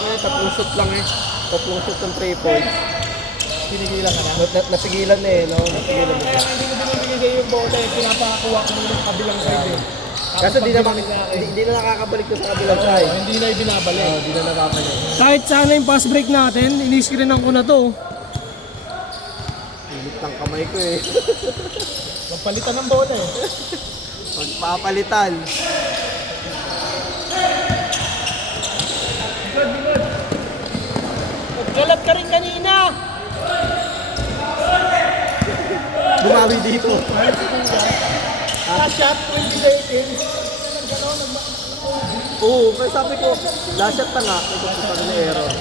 Tatlong shoot lang eh. Tatlong shoot ng 3 points. Pinigilan ka na? Napigilan na eh, no? Napigilan na. Kaya hindi ko binibigay yung bola eh. Pinapakakuha ko muna sa kabilang side eh. Kasi hindi na nakakabalik ko sa kabilang side. Hindi na ibinabalik. Hindi na nakakabalik. Kahit sana yung pass break natin, iniskrinan ko na to. Init ng kamay ko eh. Magpalitan ng bola eh. Magpapalitan. Galat ka rin kanina! Bumawi dito. Last shot, 20 seconds. Oo, kaya sabi ko, last shot na nga. Ito sa pag na error.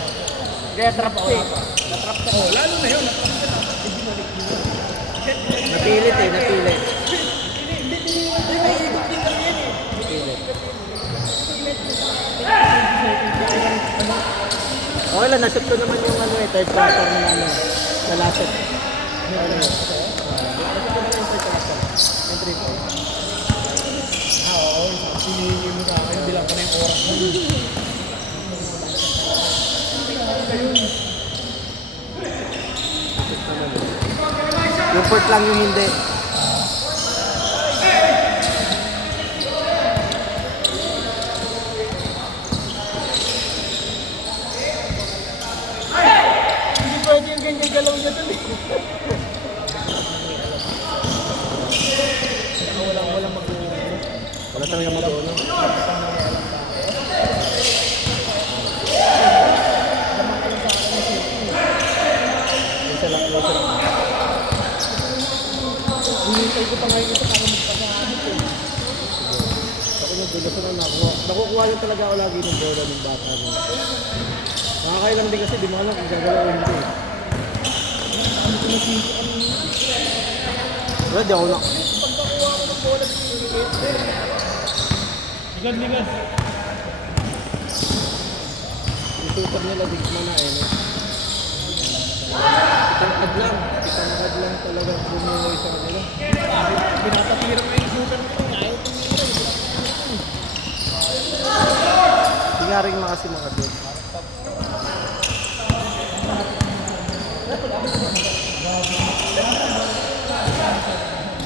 Kaya trap ako. Natrap ka. Oh, lalo na yun. Napilit eh, napilit. Okay lang, nashoot ko naman yung ano eh, third quarter na ano, na last shot. Ano yun? Nashoot ko naman yung third quarter. Yung 3 points. Oo. Sinihingin mo sa akin. Bilang ko na yung oras mo. Yung port lang yung hindi. Hindi pwede yung ganyan galaw niya dun eh. Walang mag-uwi. Wala talaga mag-uno. Isa lang. Hinihintay ko pa ngayon ito para magpasahit eh. Ako yung dulo sa nakuha. Nakukuha yun talaga ako lagi ng bola ng bata mo. Nakakailang din kasi di mo alam kung gagalaw o hindi. Wala, di ako na. Pagkakuha ko ng bola, sinihingit. Ligad. Yung super nila, digma na eh. No? Itangkad lang talaga bumuhay sa kanila. Binatapira mo yung shooter nila. Ayaw tumira. Hindi nga rin makasi makasip.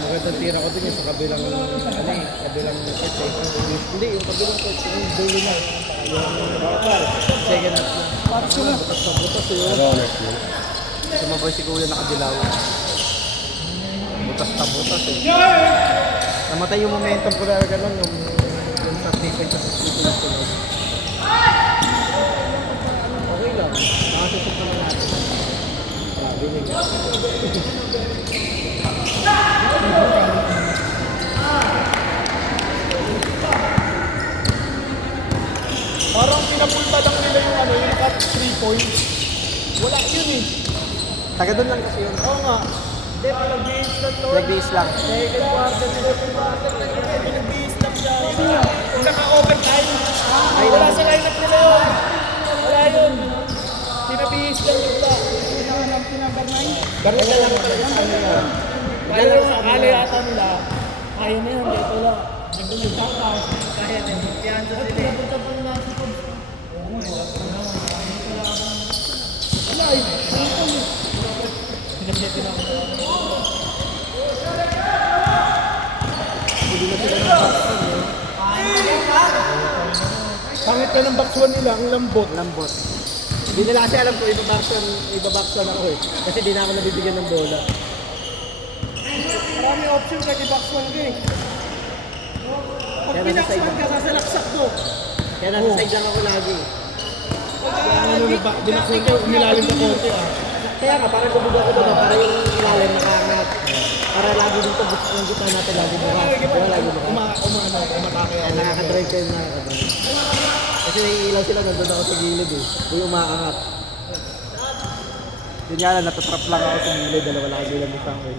Magandang tira ko din yung sa kabilang kabilang court eh. Hindi, yung kabilang court, yung dulo na. Yung bakal, second half na. Butas na butas yun. Sumabay si Kuya nakadilaw. Butas na butas eh. Namatay yung momentum ko na gano'n, yung sa tipay sa susunod sunod. Okay lang, nakasusok naman natin. Grabe nila. Parang pinapulta lang nila yung ano, yung cut 3 points. Wala yun eh. Taga doon lang kasi yun. Oo nga. Hindi, pinag-base lang to. Nag-base lang. Second quarter, pinag-base lang siya. Naka-overtime. Wala sa lineup nila yun. Wala yun. Pinabihis lang nila. Ganun na lang talaga sa ano yun. Kaya yung akala yata nila, kaya na yan, dito lang. Nandun yung takas. Kaya na yung piyansa sila. At pinapunta pa nila sa pag... Wala eh. Pinasyetin ako. Hindi na sila ng box one eh. Pangit na ng box 1 nila, ang lambot. Lambot. Hindi nila kasi alam ko, iba-box one ako eh. Kasi di na ako nabibigyan ng bola. Marami option kahit i-box 1 ka eh. Pag Kaya pinax nasa side 1 ka, sasalaksak to. Kaya nasa side lang ako lagi. Ano na ba? Binaksan ko, umilalim sa konti ah. Kaya nga, parang gubuga ko doon, para yung ilalim nakaangat. Para lagi dito, yung gitna natin lagi bukas. Kaya lagi bukas. Umatake Kaya ako. nakakadrive kayo nakakadrive. Kasi naiilaw sila, nandun ako sa gilid eh. Yung umaangat. Yun nga lang, natatrap lang ako sa gilid, dalawa lang bilang isa ko eh.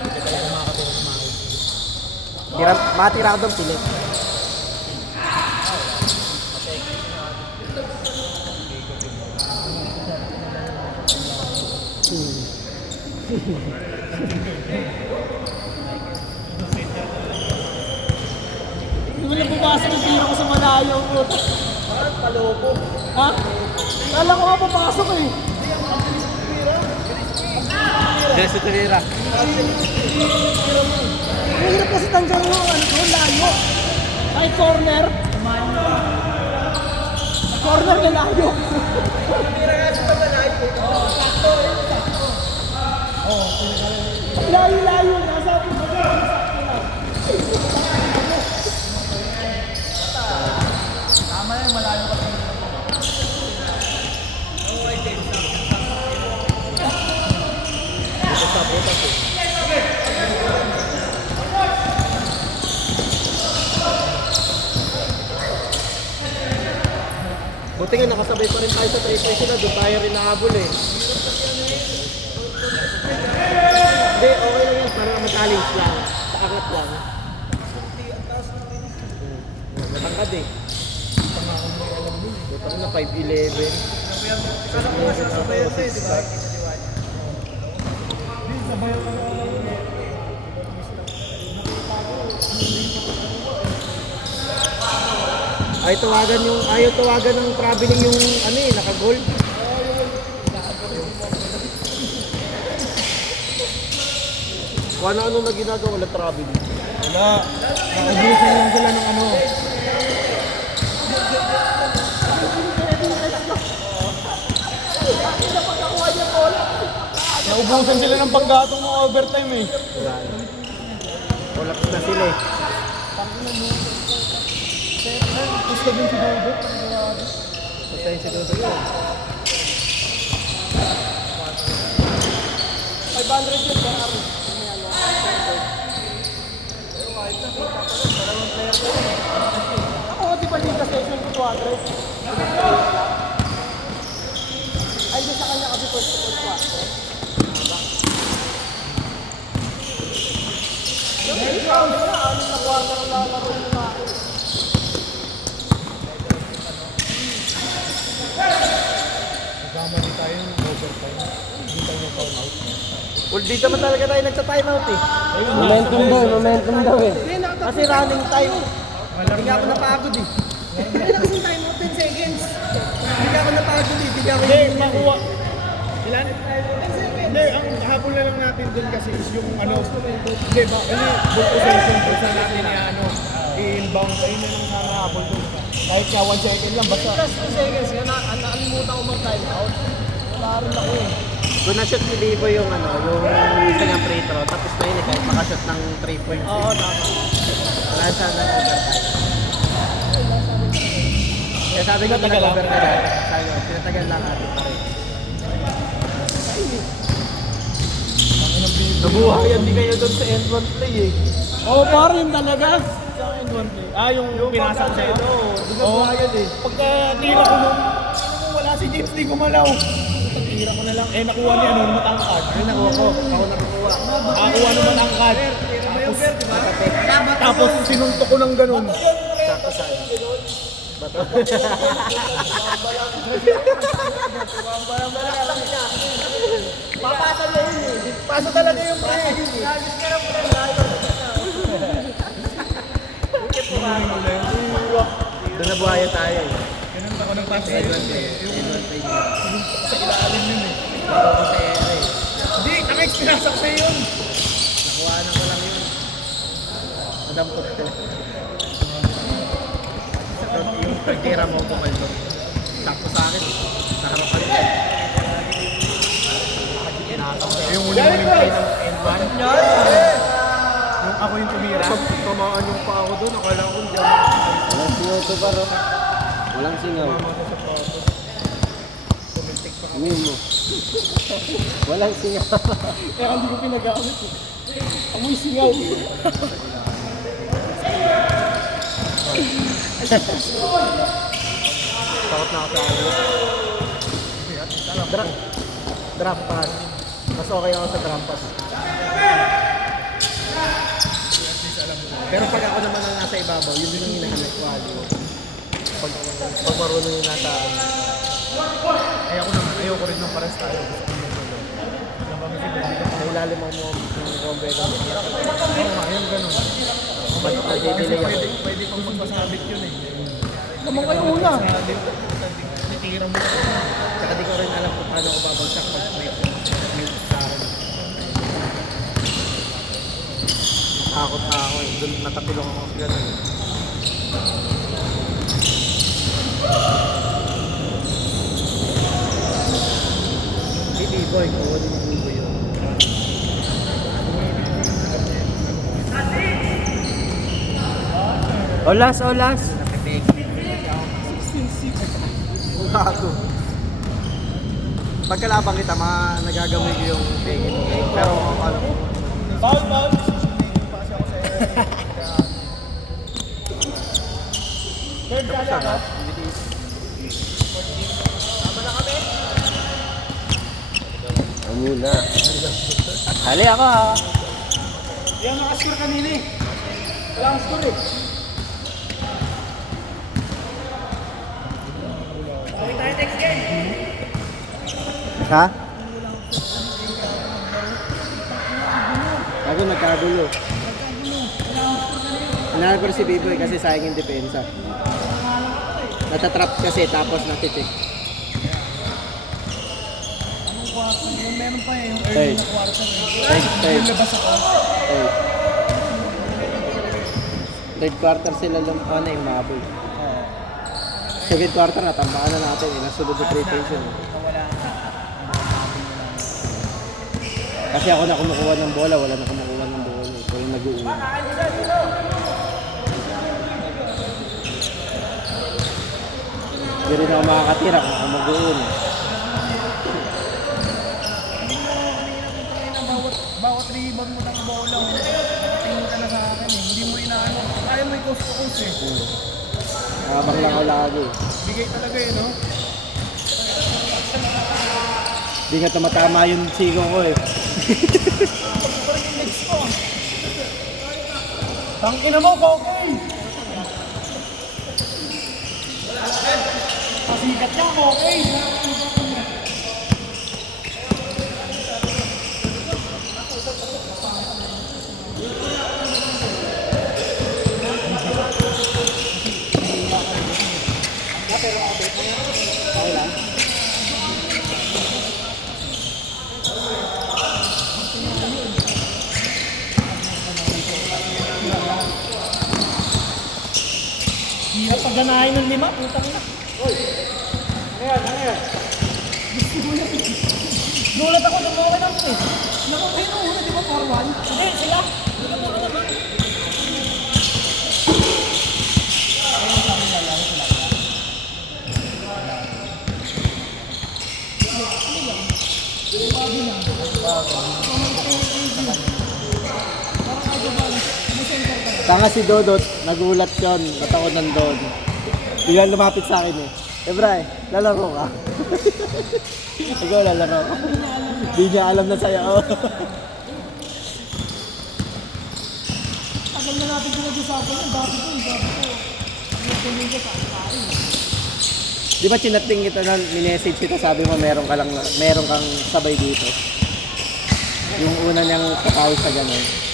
Hindi talaga makakatulog sa mga Makatira ako doon, pilit. Hindi mo lang bumasa ng tira ko sa malayo. Parang paloko. Ha? Kala ko nga papasok eh. Jesse Tavira. Mahirap kasi tanggal mo, ano ko, layo. Kahit corner. Corner na layo. Layo-layo, nasa atin mo dyan. Tama yan, malayo pa tayo. Buti nga nakasabay pa rin tayo sa tray-tray sila, doon tayo rin nahabol eh. Hindi, okay lang yan, parang mataligs lang. Paangat lang. Matangkad eh. Butang na 5'11". Kasabay ito eh, di ba? Ayaw tawagan ng traveling yung ano eh, naka-goal. Kung ano na ginagawa ng traveling. Wala. Nakabusin lang sila ng ano. Naubusan sila ng panggatong ng overtime eh. Collapse na sila eh. Gusto din si Dodo. Basta yung si Dodo yun. 500 yun, para araw. Ako, di ba liga session ko 200? Ay, di sa kanya kasi first to first pa. Yung ikaw nila, anim na kwarta na lalaro yung natin. Kasama din tayo yung overtime. Hindi tayo yung foul out. Well, dito man talaga tayo nagsa-timeout eh. Momentum daw eh. Kasi running time. Hindi nga ako napagod eh. Hindi na kasi time out 10 seconds. Hindi nga ako napagod eh. Hindi nga ako Hindi, makuha. Ilan? Hindi, ang habol na lang natin dun kasi is yung ano, hindi ba, ball possession kung saan natin i-inbound, ayun na lang sana habol dun. Kahit ka 1 second lang, basta. Plus 2 seconds, kaya nakalimutan ko mag-time out. Wala rin ako eh. Doon na-shoot ni Divo yung ano, yung isa niyang free throw. Tapos na yun eh, kahit makashoot ng 3 points. Oo, tama. Wala siya ng overtime. Kaya sabi ko, Tinatagal lang. nag-over na dahil. Sabi ko, tinatagal lang natin pa rin. Nabuhayan din kayo doon sa end-one play eh. Oo, parang yun talaga. Sa akin 1 play. Ah, yung pinasa ko sa'yo. Doon nabuhayan eh. Pagka tira ko nung, wala si James, di gumalaw. Tira ko na lang, nakuha niya nung matangkad. Ay, nakuha ko. Ako nakuha. Nakakuha nung matangkad. Tapos sinuntok ko ng ganun. Sakto sa'yo. Bato. Papasa na yun eh. Pasa talaga yung pre. Lagis ka ng pre. Doon nabuhayan tayo eh. Ganun ako ng pasa End-one play. End-one play. sa ilalim yun eh. Ako sa ere eh. Hindi, naka-ex pinasak sa'yo yun. Nakuhanan ko lang yun. Nadampot ko. Yung pagkira mo pumaldo. Sakto sa akin. Sa harapan ko. Yung muling play ng end-one. Nung ako yung tumira. Tamaan yung pa ako doon. Akala ko dyan. Walang singaw to baro. Walang singaw. Mimo. Walang singaw. Kaya hindi ko pinagamit eh. Amoy singaw. Takot na ako sa ano. Drop pass. Mas okay ako sa drop pass. Pero pag ako naman ang nasa ibabaw, yun din ang hinahanap ko. Pag marunong yung nasa Ayoko rin ng pares tayo. sa ilalim mo yung Rombero. Ayun, ganun. Pwede pang magpasabit yun eh. Naman kayo una. Titira mo. paano ako babagsak pag may sa akin. Takot na ako eh. Doon natapilong ako sa gano'n. Si B-Boy, kuha din yung B-Boy yun. Olas, olas! Nakipig. Gago. Pagkalabang kita, nagagamoy ko yung pegin mo. Pero ano ko. Foul! Third ka lang, ha? Muna. Hali ako ha. Yan naka-score kanina eh. Wala kang score eh. Okay tayo next game. Ha? Ako nagkagulo. Hinahanap ko rin si B-Boy kasi sayang yung depensa. Natatrap kasi tapos nati-check. Meron pa eh, yung Hey. early na quarter. Third. Labas ako. Third quarter sila ano yung mabul. Second quarter natambakan na natin eh. Nasunod na 3 points yun. Kasi ako na kumukuha ng bola, wala na kumukuha ng bola. Ito yung nag-uuna. Hindi rin ako makakatira kung ako mag-uuna. Bawat rebound mo ng bola, tingin ka na sa akin eh. Hindi mo inaano. Kaya mo i-coast to coast eh. Habang lang ako lagi. Bigay talaga eh, no? Hindi nga tumatama yung sigo ko eh. Tangina mo, Kokey! Pasikat ka, Kokey! Okay lang. Hirap pagganahin ng 5, putang ina. Gulat ako, dumawa lang eh. Nakakaya na una, di ba, 4-1? Hindi, sila. Gulat ako naman. Tanga si Dodot, nagulat yun, natakot nandun. Biglang lumapit sa akin eh. Bray, lalaro ka. Ikaw lalaro ka. Di niya alam na sa'yo. Tagal na natin pinag-usapan yun, dati ko. Ang tuloy ko sa akin. Di ba chinating kita na minessage kita, sabi mo meron kang sabay dito. Yung una niyang katawid sa ganun.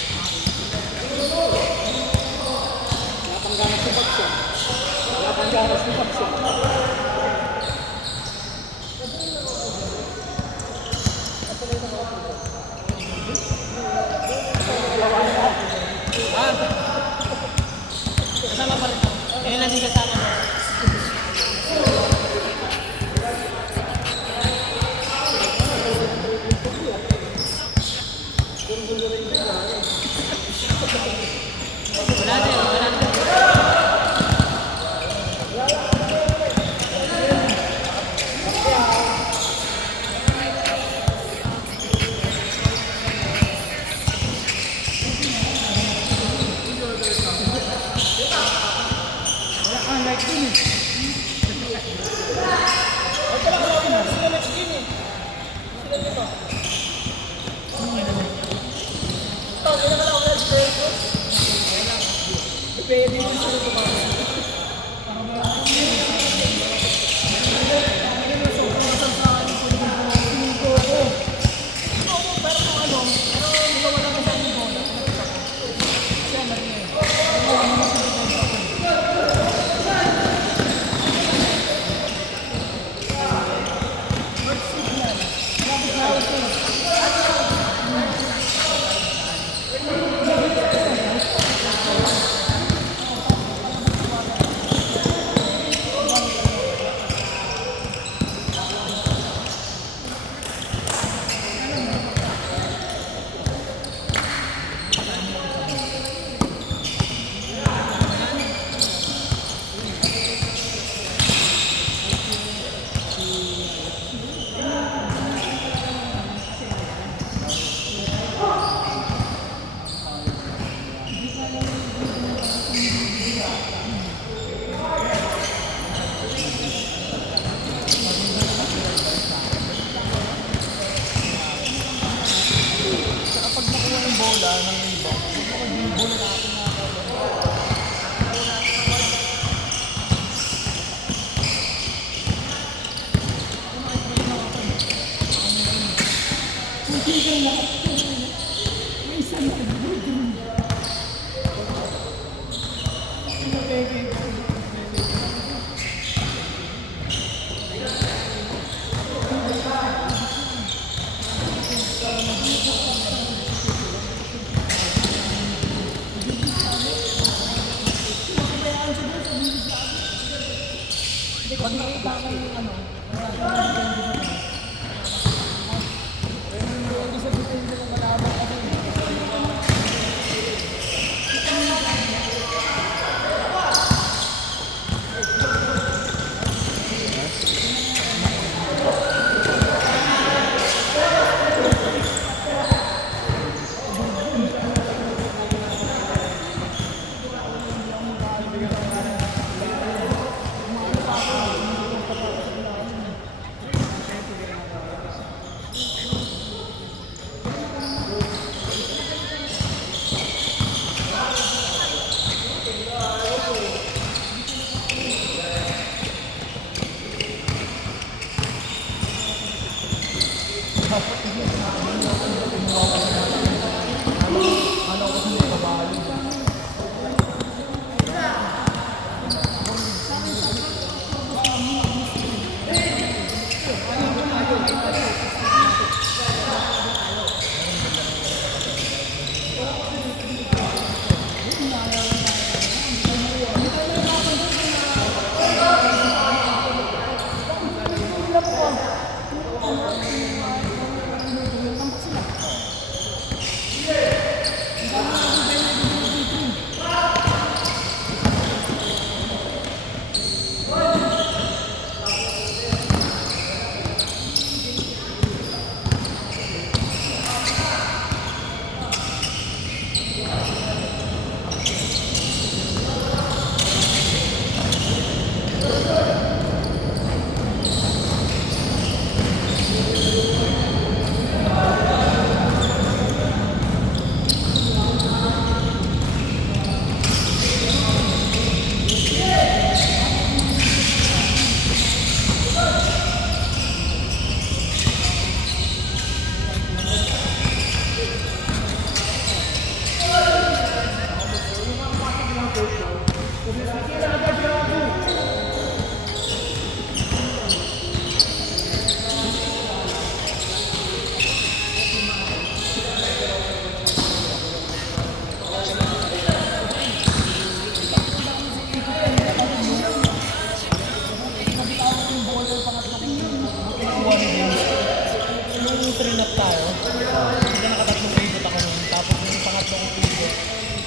Trinap tayo. Hindi nakatatlong ikot ako nun. Tapos yung pangatlong ikot,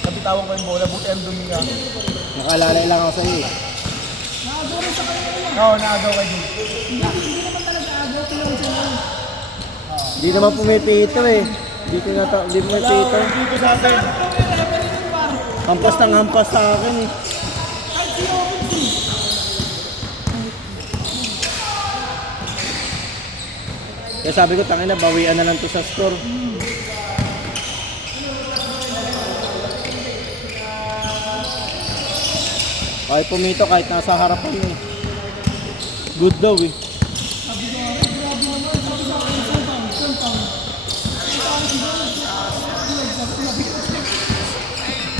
nabitawan ko yung bola, buti ang dumi ka. Nakalalay lang ako sa iyo. Oo, naagaw ka din. Hindi naman pumipito eh. Dito na to, hindi pumipito. Dito sa atin. Hampas ng hampas sa akin eh. Kaya sabi ko, tangina, bawian na lang to sa score. Kahit pumito, kahit nasa harapan eh. Good daw eh.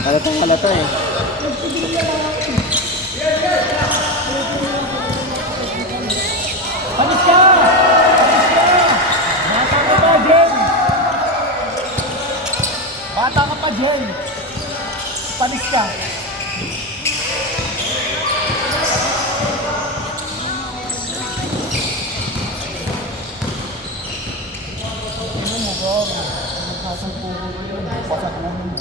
Halatang halata eh. Panis ka! Bata ka pa, Jen! Bata ka pa, Jen! Panis ka! Ano mo ba? Nagkasang puro ko yun. Pasat mo mo.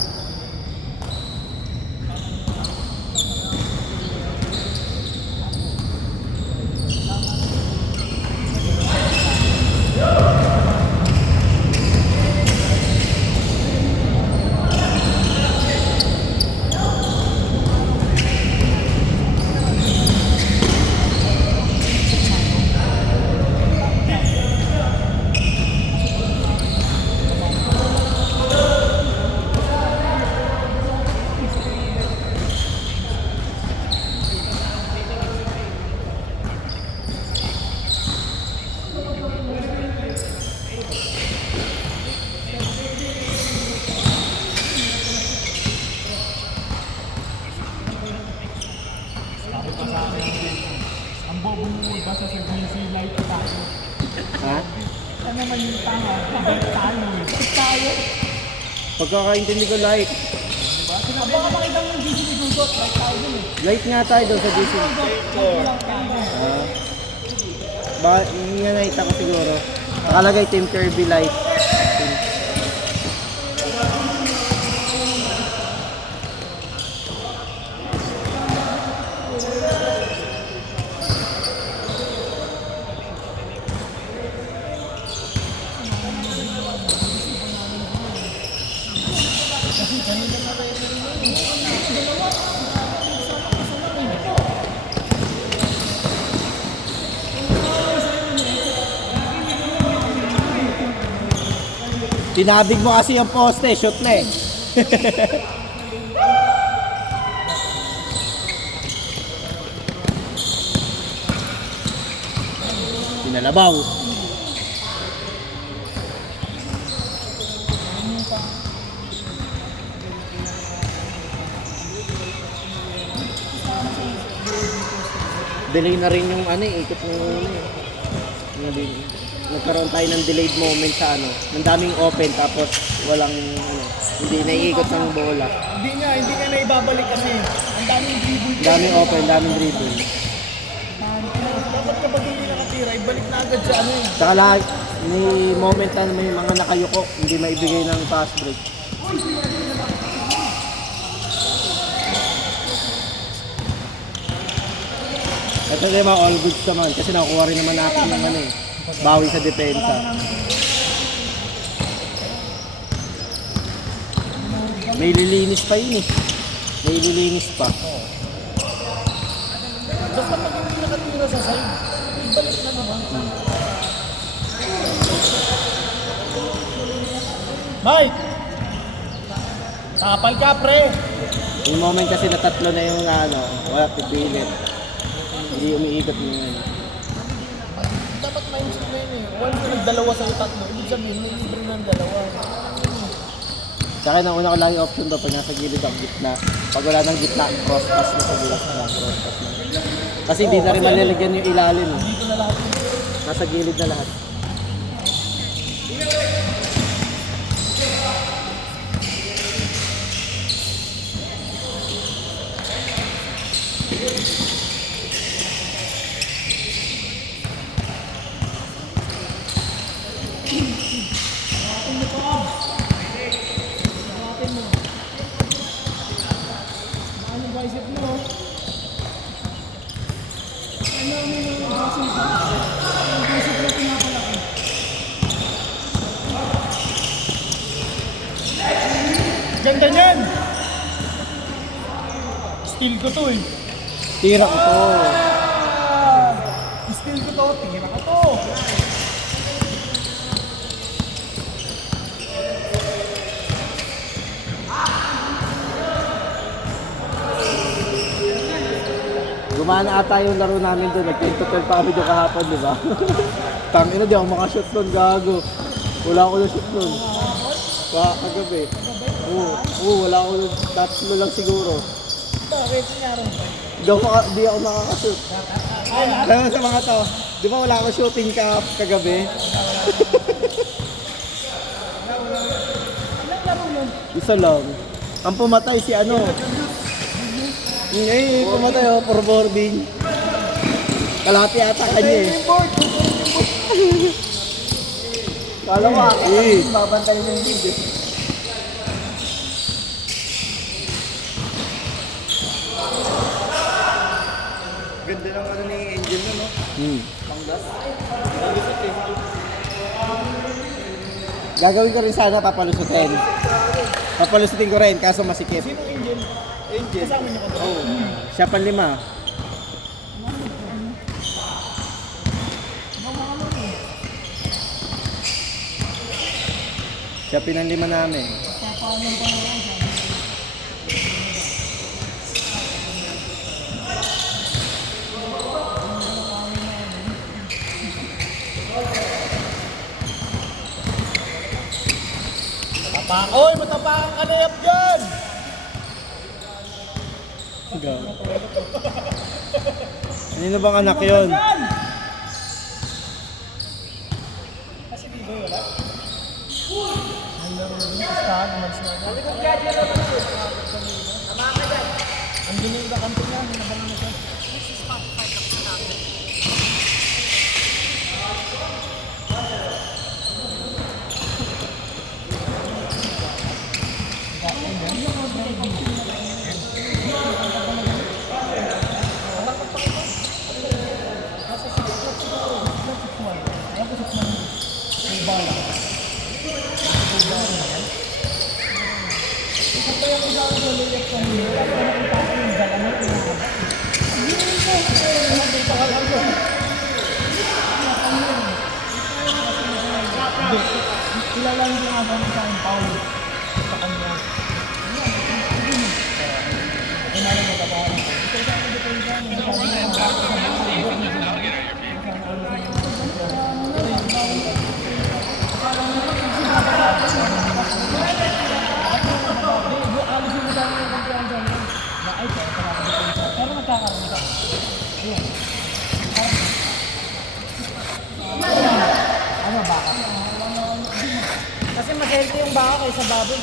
Ha? Ano naman yung tanga? Kabit tayo eh. Kabit tayo. Pagkakaintindi ko light. Baka makita mo yung GC ni Dudot. Like tayo dun eh. Light nga tayo doon sa DC. Ah. Baka yun nga nakita ko siguro. Nakalagay Team Kirby light. Tinabig mo kasi yung poste, shoot na eh. Pinalabaw. Delay na rin yung ano eh, ikot ng nagkaroon tayo ng delayed moment sa ano, ng daming open tapos walang ano, hindi naiikot ng bola. Hindi ka na ibabalik kasi. Ang daming dribble. Daming open, daming dribble. Dapat kapag hindi nakatira, ibalik na agad sa ano eh. Saka lahat, may moment na may mga nakayuko, hindi maibigay ng pass break. Ito din mga all goods naman kasi nakukuha rin naman natin yung ano eh, bawi sa depensa. May lilinis pa yun eh. May lilinis pa. Basta pag hindi nakatira sa side, ibalik na naman. Mike! Kapal ka, pre! Yung moment kasi na tatlo na yung ano, wala pipilit. Hindi umiikot yung ano. Dapat mindset na yun eh. Once na nagdalawa sa'yo tatlo, ibig sabihin, may libre ng dalawa. Sa akin, ang una ko lang yung option daw pag nasa gilid ang gitna. Pag wala nang gitna, cross pass na sa gilid. Cross pass na. Kasi hindi na rin malalagyan yung ilalim. Eh. Dito na lahat yun. Nasa gilid na lahat. Anong bicep mo? Ano ang mga bicep mo? Ang bicep mo pinapalaki. Ganda niyan! Steal ko to eh. Tira ko to. Steal ko to, tira ko to. Gumana ata yung laro namin doon. Nag-10-12 pa kami doon kahapon, di ba? Tangina, di ako makashoot doon, gago. Wala ako na shoot doon. Kagabi. Oo, wala ako doon. Tatlo lang siguro. Bakit nangyari? Di ako nakakashoot. Kaya sa mga to, di ba wala akong shooting kagabi? Isa lang. Ang pumatay si ano? Pumatay oh, for boarding. Kalahati ata kanya eh. Kala mo babantayin yung lead eh. Ganda ng ano ni Angel no? Pangdas. Gagawin ko rin sana papalusutin. Papalusutin ko rin kaso masikip. Sino Angel? Angel. Kasama niyo ka ba? Siya panlima. Siya pinanlima namin. Oy, matapakan ka na yap dyan! Kanino bang anak yun? Ang laro rin sa stand, mag-smart. Ang dinig na kanto niya, nabang na siya. Kilala yung ginagawa sa akin, Paul. Sa kanya. Kinala mo ba? Ito sa akin dito yung pero magkakaroon ka. Ano baka? Kasi mas healthy yung baka kaysa baboy.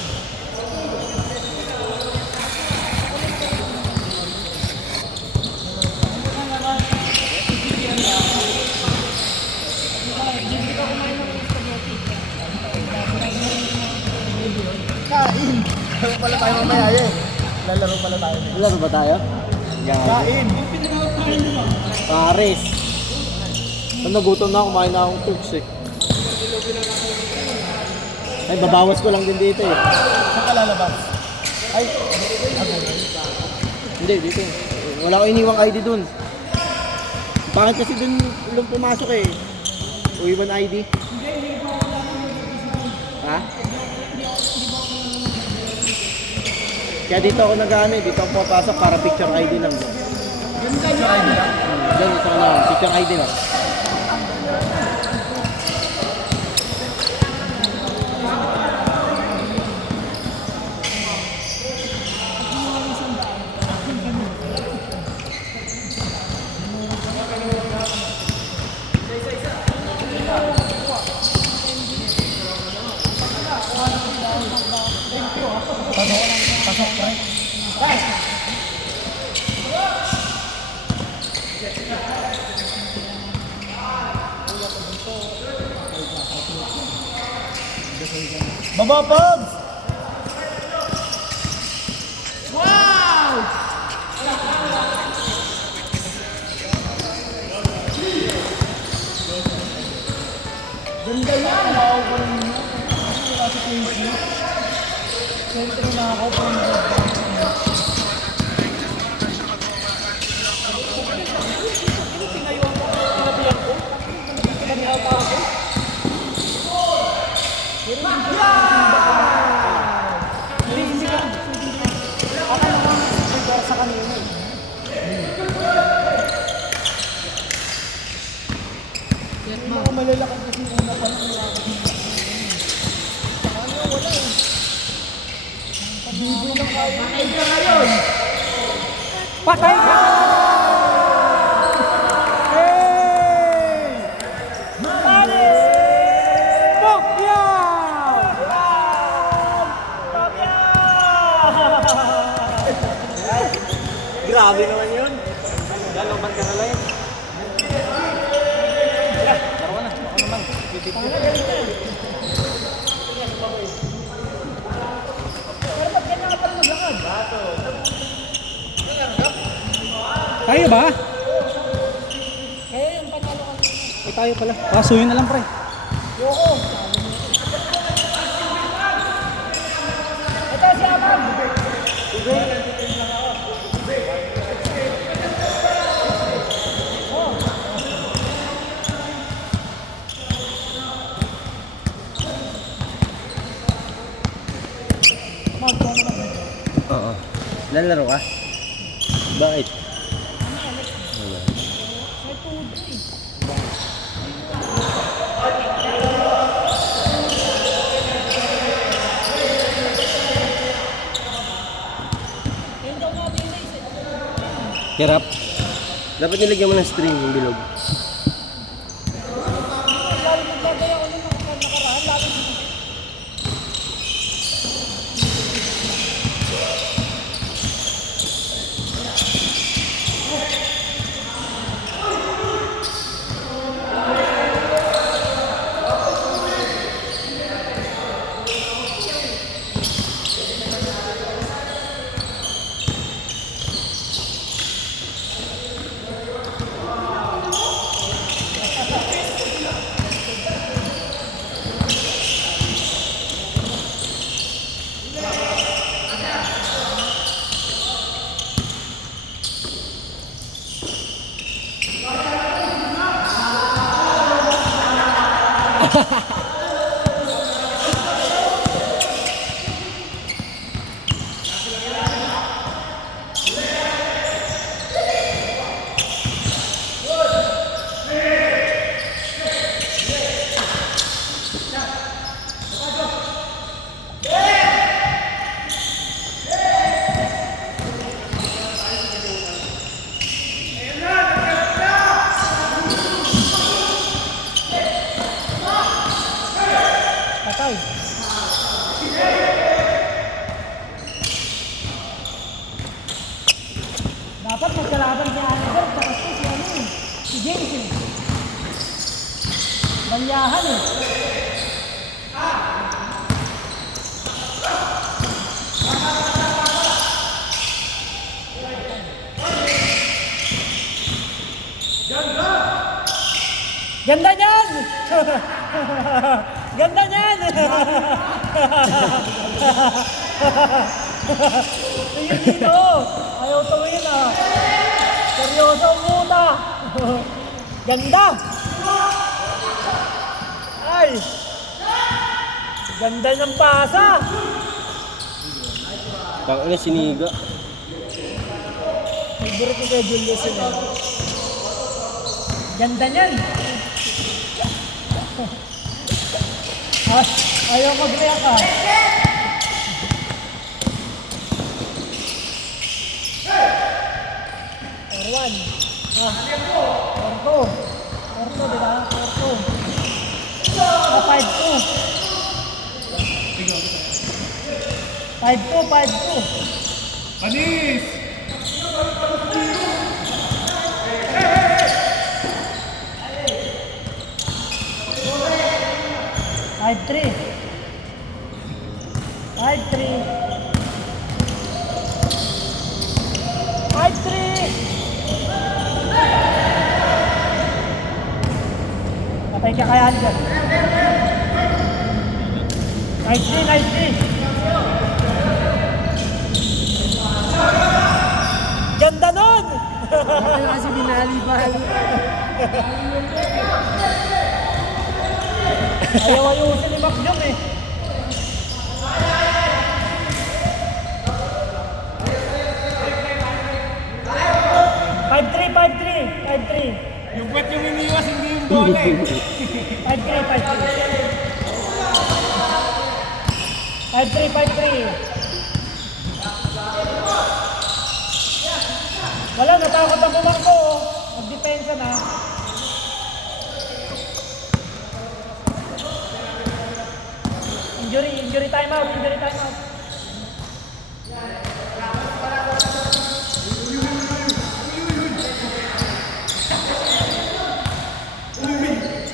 Kain! Laro pala tayo mamaya eh. Lalaro pala tayo. Laro ba tayo? Kain! Pares. Nagutom na, kumain na akong tubs eh. Ay, babawas ko lang din dito eh. Saan ka lalabas? Ay! Hindi, dito. Wala ko iniwang ID dun. Bakit kasi dun lang pumasok eh? Uiwan ID? Ha? Kaya dito ako nag-ano eh, dito ako papasok para picture ID lang. Picture ID lang? Diyan, ito ka na, picture ID lang. Pasok, pre. Baba, Pogs! Wow! Ganda yan! Wow, pa rin mo. Wala sa crazy. Siyempre na ako pa rin. Sa kanina eh. Mga malalakad kasi yung una pa lang wala eh. Bibo lang kayo. Patay ka ngayon! Patay ka! Hey! Malis! Pokyaw! Grabe naman yun. Gano'n ka na lang. Darawa na, ako naman. Tayo ba? Kaya yung panalo ka. Eh, tayo pala. Pasuyin na lang, pre. Yoko. Ito si Amag. Oo. Lalaro ka? Bakit? Hirap. Dapat nilagyan mo ng string yung bilog. Lalo magbabay ako ng mga nakaraan. Patay. Dapat magkalaban si Annabelle, tapos si ano eh, si James eh. Balyahan eh. Ganda niyan! Ganda niyan! Tingin dito! Ayaw tuwin ah! Seryoso ang muta! Ganda! Ay! Ganda ng pasa! Bakit na siniga? Favorite ko kay Julius yun eh. Ganda niyan! Ayaw mag-react ah. Or 1. Or 2. Diba? Or 2. 5-2. 5-2. Panis! 5-3. 5-3. Patay ka kaya dyan. 5-3. Ganda nun! Bakit kasi binalibal? Ayaw ayusin ni Macjong eh. Five three. Yung puwet yung iniwas, hindi yung bola eh. 5-3. Wala, natakot ang bumangko oh. Magdepensa na. Injury timeout.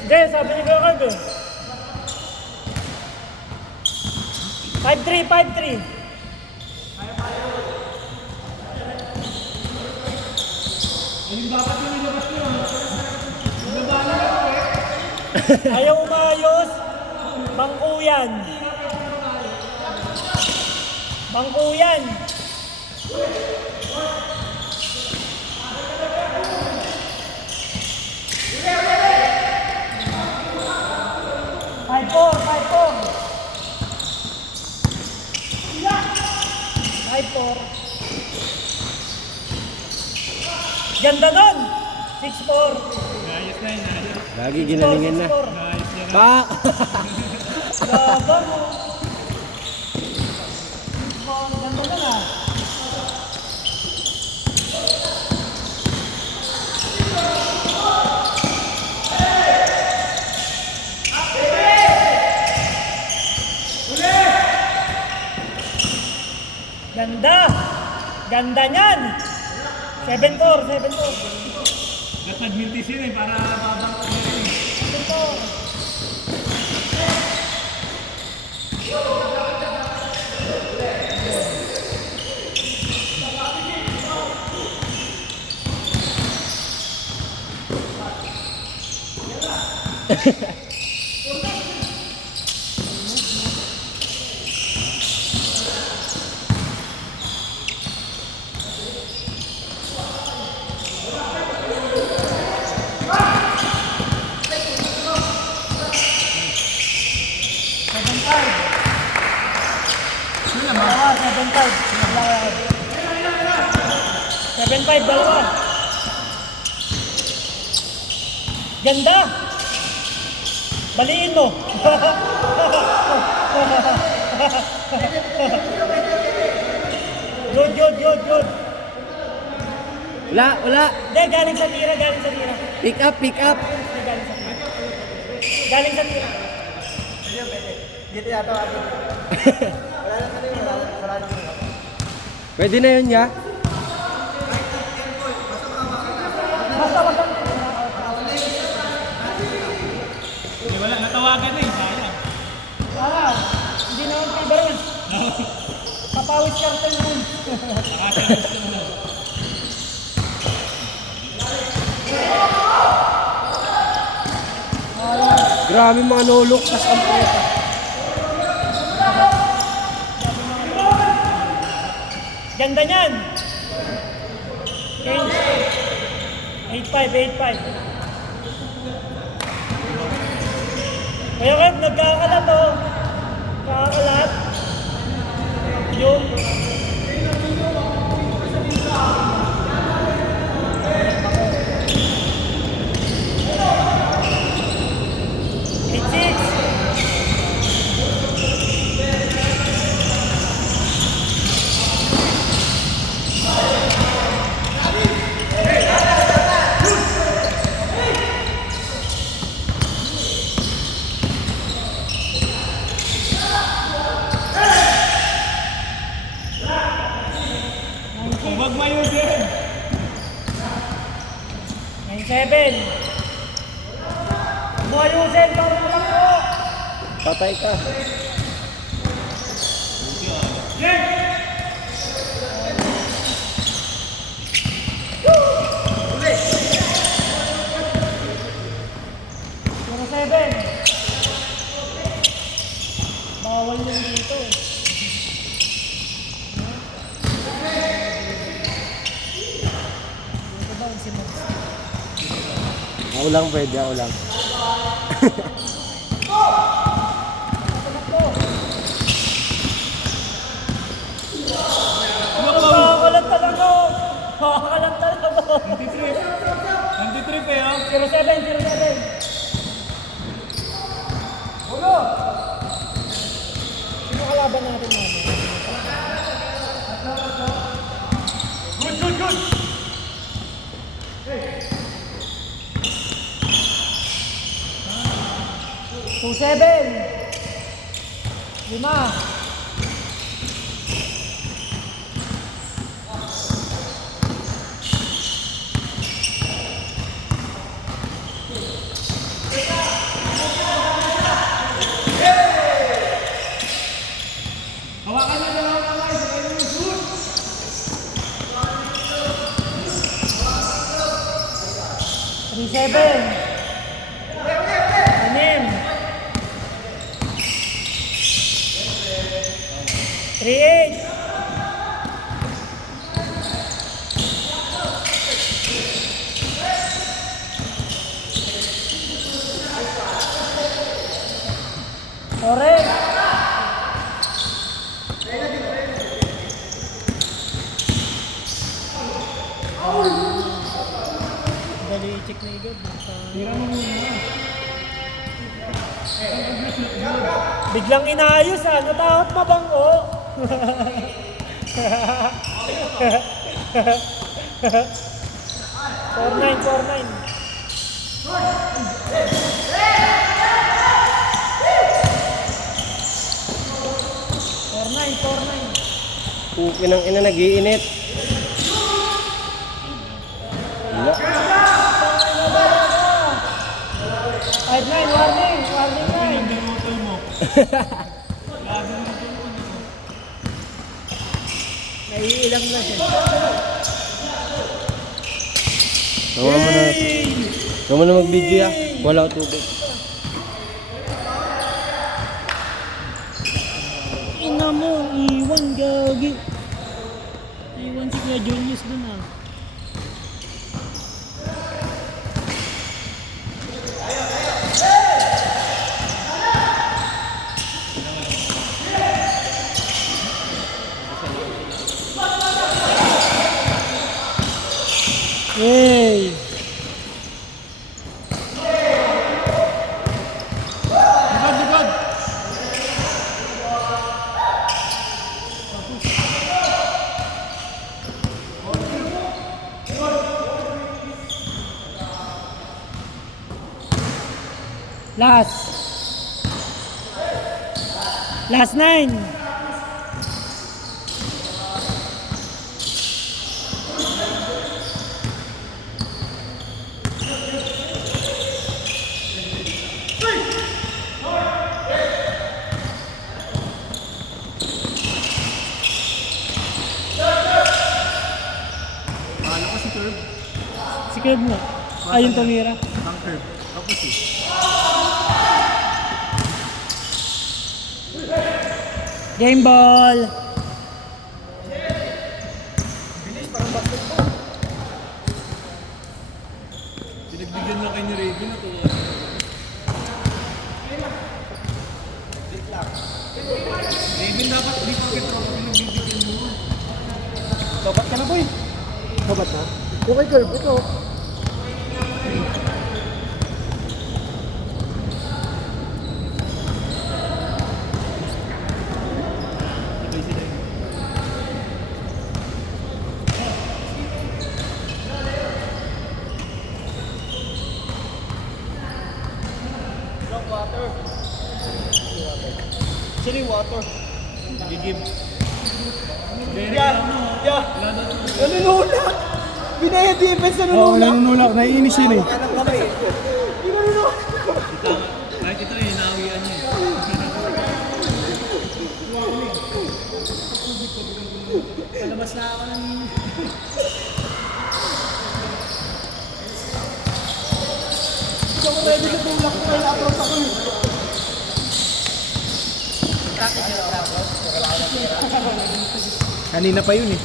Hindi, sabi ni Kuya Carl eh. 5-3. Ayaw umayos. Bangkuyan. 5-4. Ganda nun! 6-4. Lagi ginalingan na. Pa! Ganda mo. Ganda na nga. Ganda niyan! 7-4. Dapat nagmintisin eh, para babang ko rin. 7-4. 7-5. 7-5, dalawa. Ganda! Baliin mo! Good. Wala. Hindi, galing sa tira. Pick up. Galing sa tira. Dito yata ako. Wala na. Pwede na yun, ya? Basta. Wala, natawagan eh. Sayang. Hindi naman kay Baril. Papawis kartel nun. Grabe mga lolok. Tas ang puta. Ganda niyan. 8-5. Kaya kahit nagkakalat oh. Kakakalat. Yung Huwag mayusin. 9-7. Ayusin, parang lang po. Patay ka. Puro 7. Bawal yung dito. Dito ba si Max? Ako lang pwede, ako lang. Nakakalat talaga. Nakakalat talaga. Antitrip eh, oh. 07. Ulo! Sino kalaban natin namin? Good. 2-7. 5. Hawakan niyo lang ang kamay. Sabay mo yung shoot. 3-7. 3-8. Correct. Dali i-check na igad. Tira mo muna. Biglang inaayos ah. Natakot mabangko. 4-9. Puki ng ina, nag-iinit. Wala. 5-9, warning 9. Pinutol mo. Naiilang na siya. Tama na mag-video ya. Wala ko tubig. Ina mo, iwan gagi. Iwan si Kuya Julius dun ah. Last 9. Ano ko si Curve? Si Curve mo. Ayun tumira. Ang Curve. Tapos eh. Game ball. Pinagbigyan na kayo ni Raven na tuwa. Raven dapat di pa kita pinagbibigyan mo. Dapat ka na, boy. Dapat na? Yung kay Curve, ito. Sino yung water? Gigib. Nanunulak! Binaya defense, Oo, nanunulak! nanunulak. Naiinis yun eh. Anak kami. Kahit ito eh, naawian niya eh. Palabas na ako ng... Ikaw mo ready na tulak ko kaya approach ako eh. Kanina pa yun eh.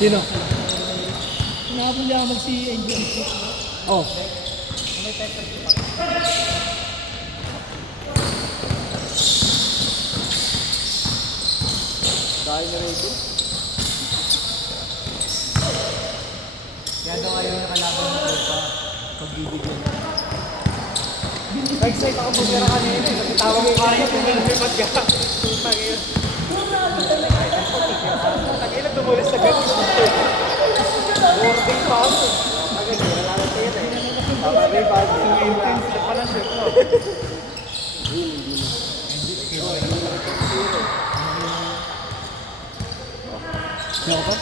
Sino? Hinabol niya mag si Angel. Oh. Dahil na rin ito. Kaya daw ayaw yung kalaban mo pa pagbibigyan. Nag-excite ako po kaya kanina eh. Kasi tawag mo kaya kung may lumipat ka. Tag-ina tumulis sa ganun. Boarding pa ako. Agad yun, wala na tayo eh. Tama rin ba? Intense na pala siya. Siya ko?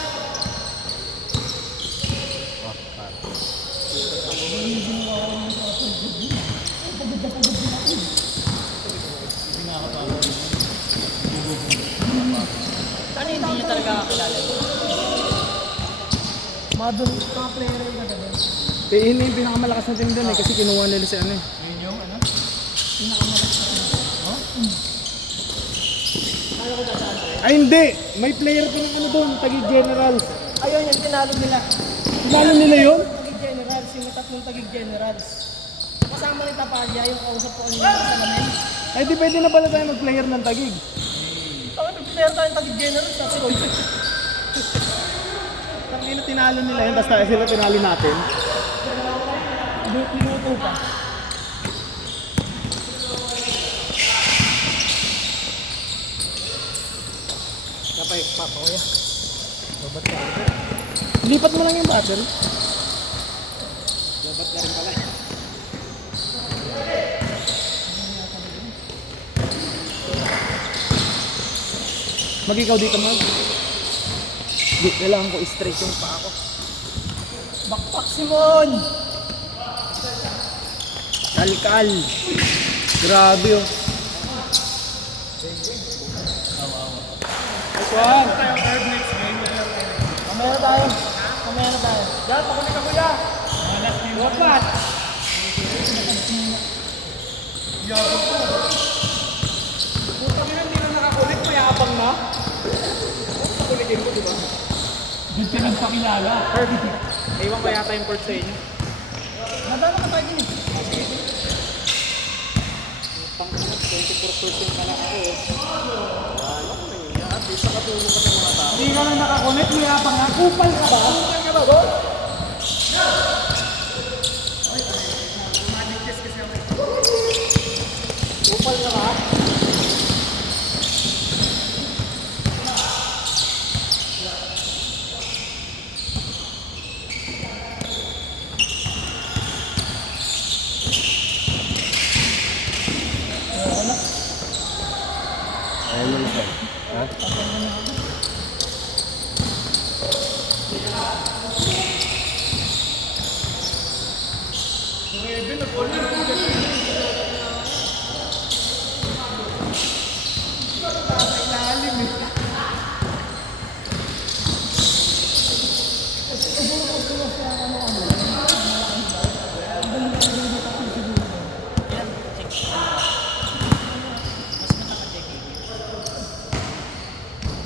Ano hindi niya talaga kakilala? Mga doon, mga player yung gagawin. Yun yung pinakamalakas na team doon eh, kasi kinuha nila si ano eh. Ay hindi! May player pa ng ano doon, Taguig Generals. Ayun, yung tinalo nila. Tinalo nila yun? Taguig Generals, yung tatlong Taguig Generals. Kasama ni Tapalya, yung kausap ko kanina sa salamin. Ay di pwede na pala tayo mag-player ng Taguig. Ako, nag-player tayo ng Taguig Generals. Tapos ko, Tangina tinalo nila yun, basta sila tinalo natin. minuto pa. Kapay, papa ko yan. Lipat mo lang yung battery. Dapat ka rin pala. Mag-ikaw dito mag. Di, kailangan ko straight yung paa ko. Bakpak Simon! Kalkal. Grabe oh. Swan! Kamaya na tayo. Kamaya na tayo. Yan, pakulit ka kuya! Wapat! Putang ina, hindi na nakakulit, mayabang na. Pakulitin ko, di ba? Doon ka nagpakilala. Iwan ko yata yung port sa inyo. Nadala ka tayo din eh. Pang 20 4% ka lang ako. Wala ko na yun. At least nakatulong ka sa mga tao. Hindi ka lang nakakonect, may apa nga. Kupal ka ba? Kupal ka ba, boss? Kupal ka ba? Ayun mo na siya. Ha?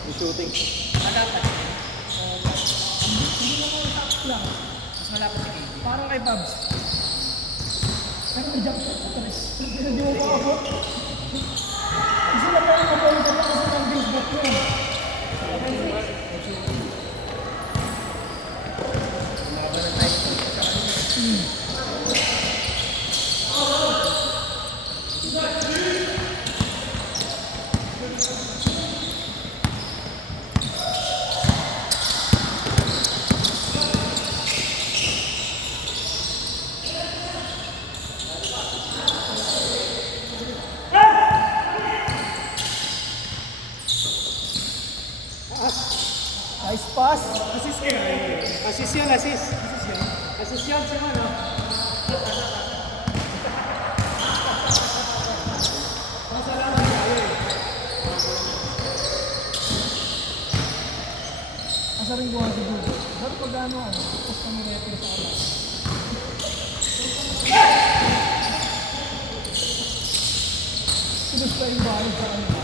Yung shooting. Parang kay Babs. Pero may jump shot sa tres. Hindi mo pa abot. Kasi na parang mabawin ka pa kasi ng base back yun. Nice pass. Assist yan. Assist yan, assist. Assist yan siya, no? Asa rin buwan si Dugo. Pero pag ano, tapos kami refer sa alas. Kumusta yung bayad sa kanila?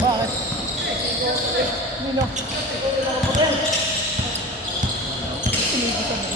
Bakit? Nino? Sinigit kami.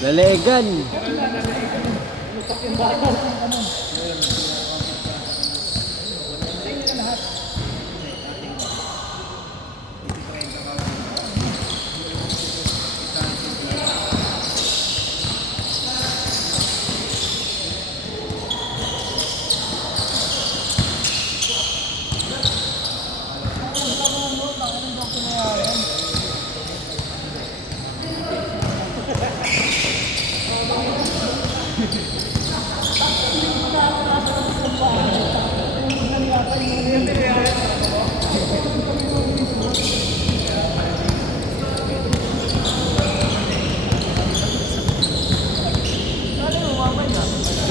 Lalegan.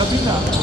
Puta.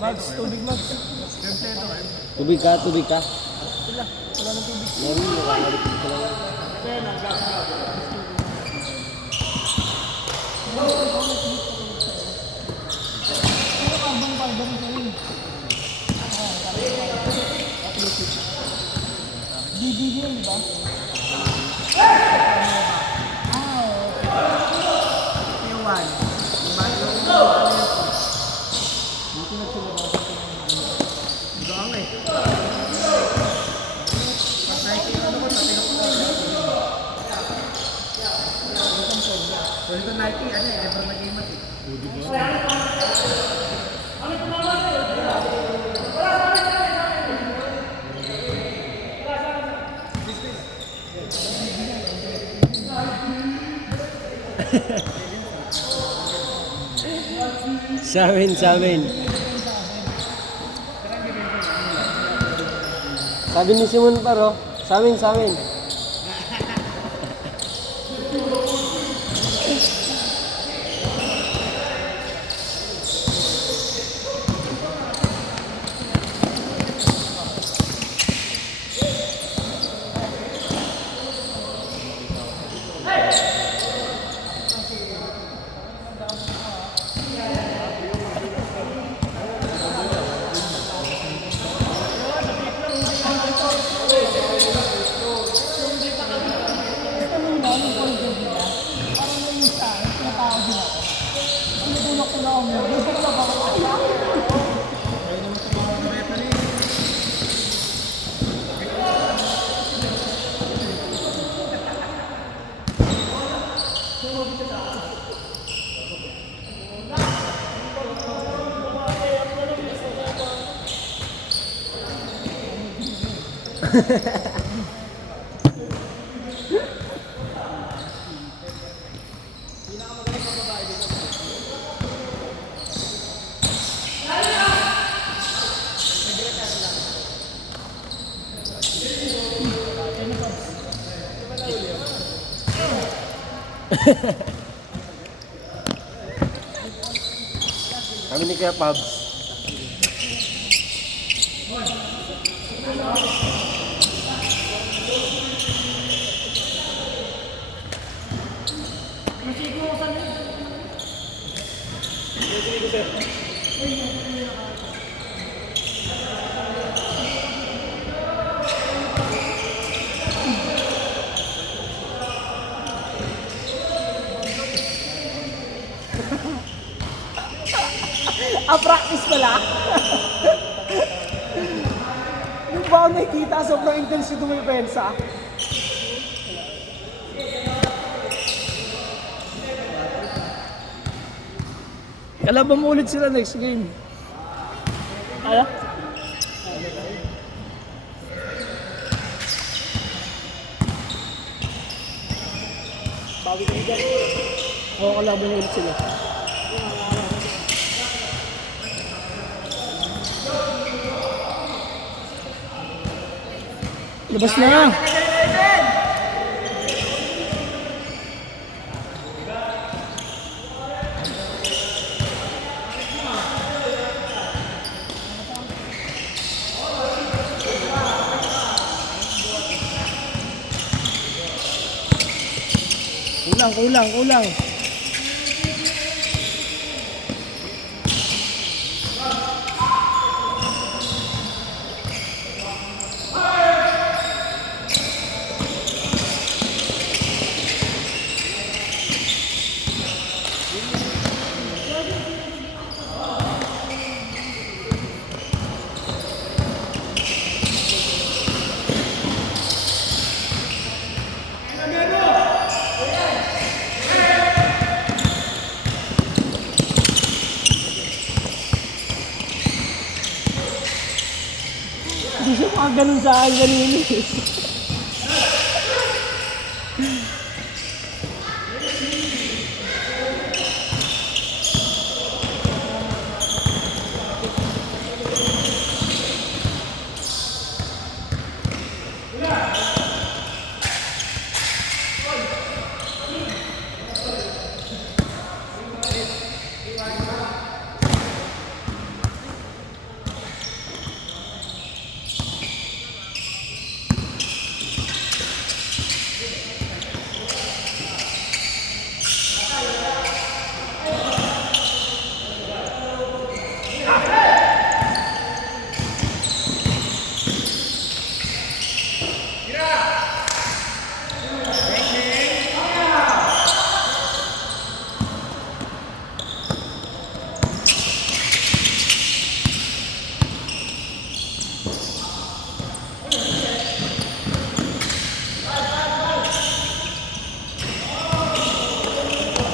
Mags, tubig Mags. Tubig ka, tubig ka. Wala nang tubig. Meron, nakakalipin ko lang. Abang pa, ganun sa rin. BBB yun, di ba? Sa amin, sa amin. Sabi ni Simon Paro, sa amin, sa amin. Kami ni Kuya Pabs. Practice pala. Yung ba ako nakikita, sobrang intense yung dumipensa. Kalaban mo ulit sila next game. Kaya? Bawi ko dyan. Oo, kalaban mo ulit sila. Labas na! Kulang. Hindi siya makaganon sa akin kanina.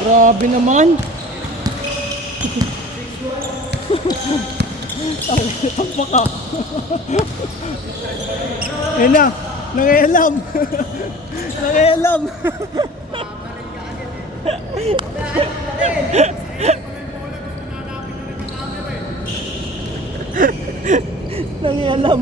Grabe naman. Ang baka. Ayun na, nangialam. Nangialam. Nangialam.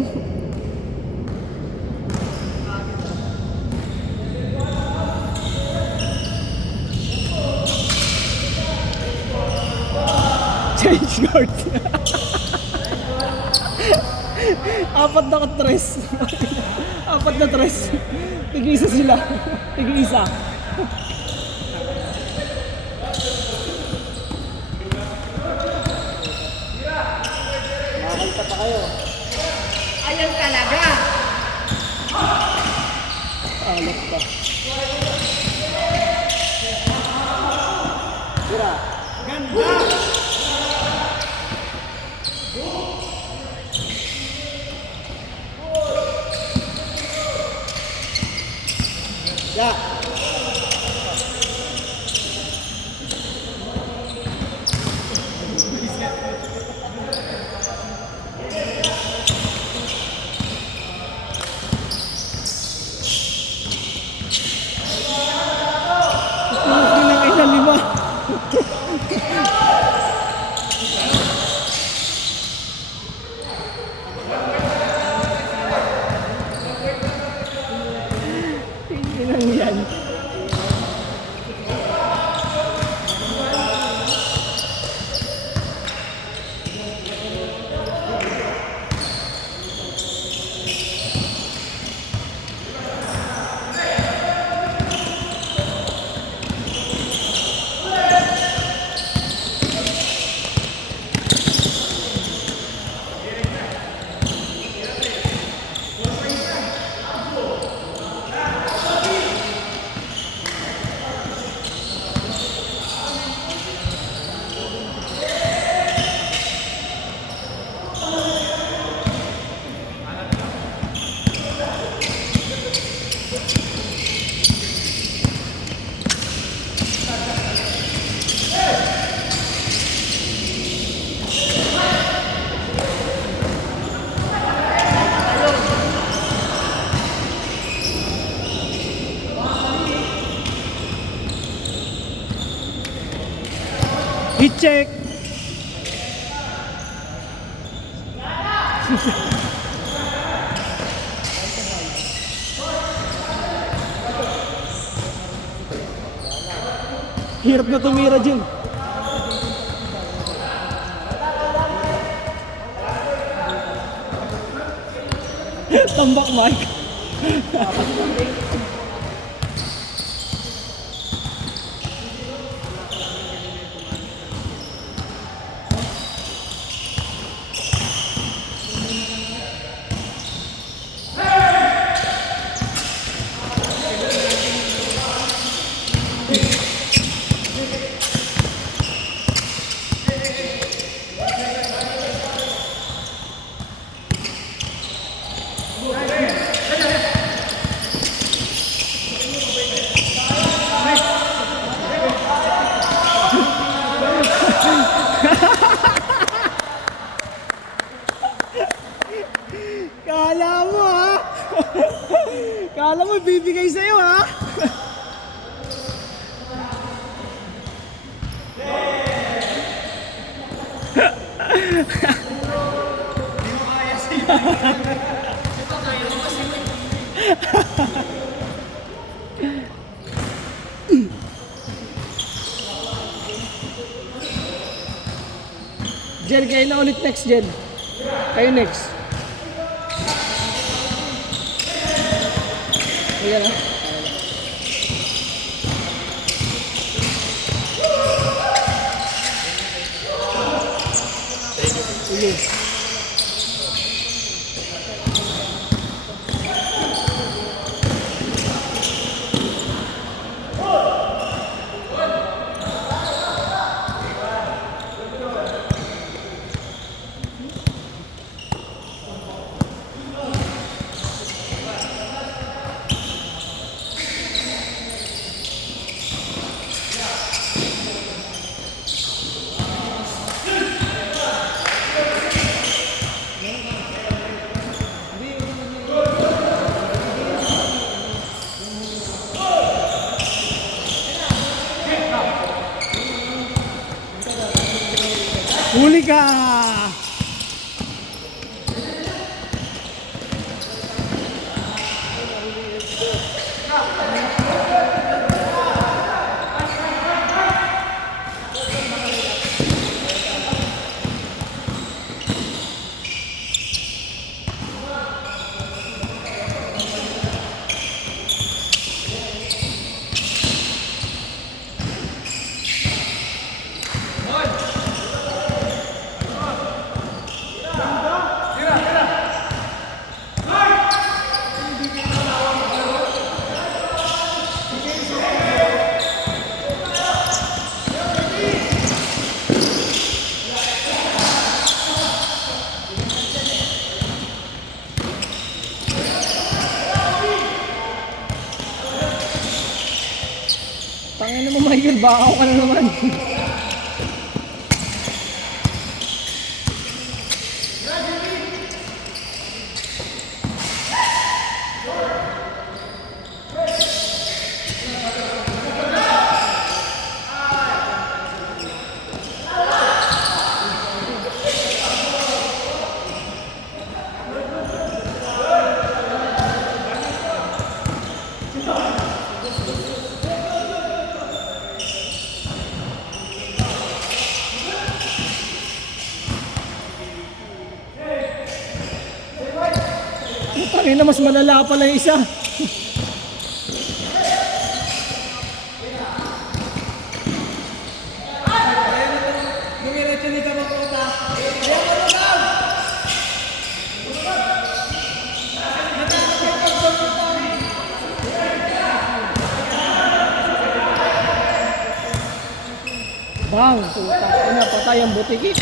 Change guard. Apat na tres. Apat na tres. Tig-isa sila. Tig-isa. Makakalta pa kayo. Ayan talaga. Alat pa. Tira. Ya. Pinakailan lima. Tingnan yan. Heat check. Hirap na tumira dyan. Tambak Mike. Kala mo ha? Kala mo bibigay sa'yo ha? Jen, kayo na ulit next, Jen. Kayo next. Ayan ha. Sige. Huli ka! Michael, bakaw ka na naman. Tangina, mas malala pala yung isa. Bang, puta. Ano, patay ang butiki.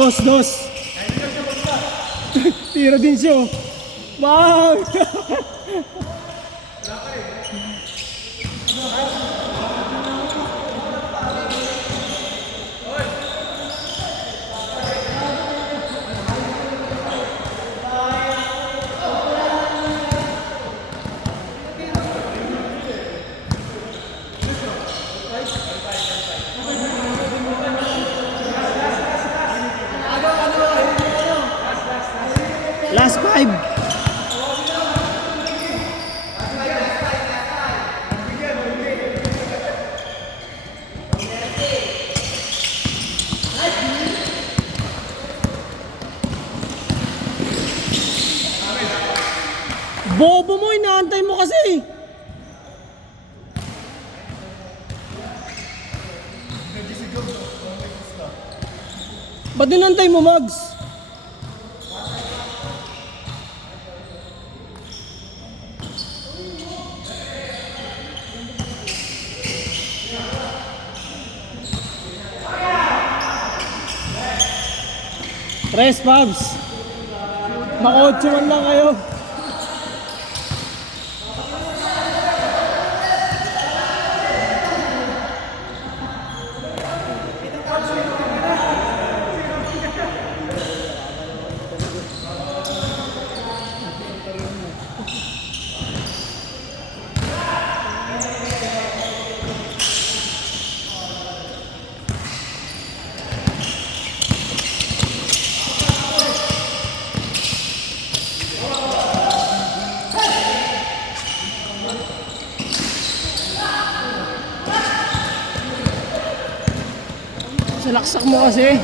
Dos. Tira din siya. Bang! Last 5. Bobo mo, inaantay mo kasi. Ba't inantay mo, Mags? Tres, Pabs. Maka-8 man lang kayo. Salaksak mo kasi.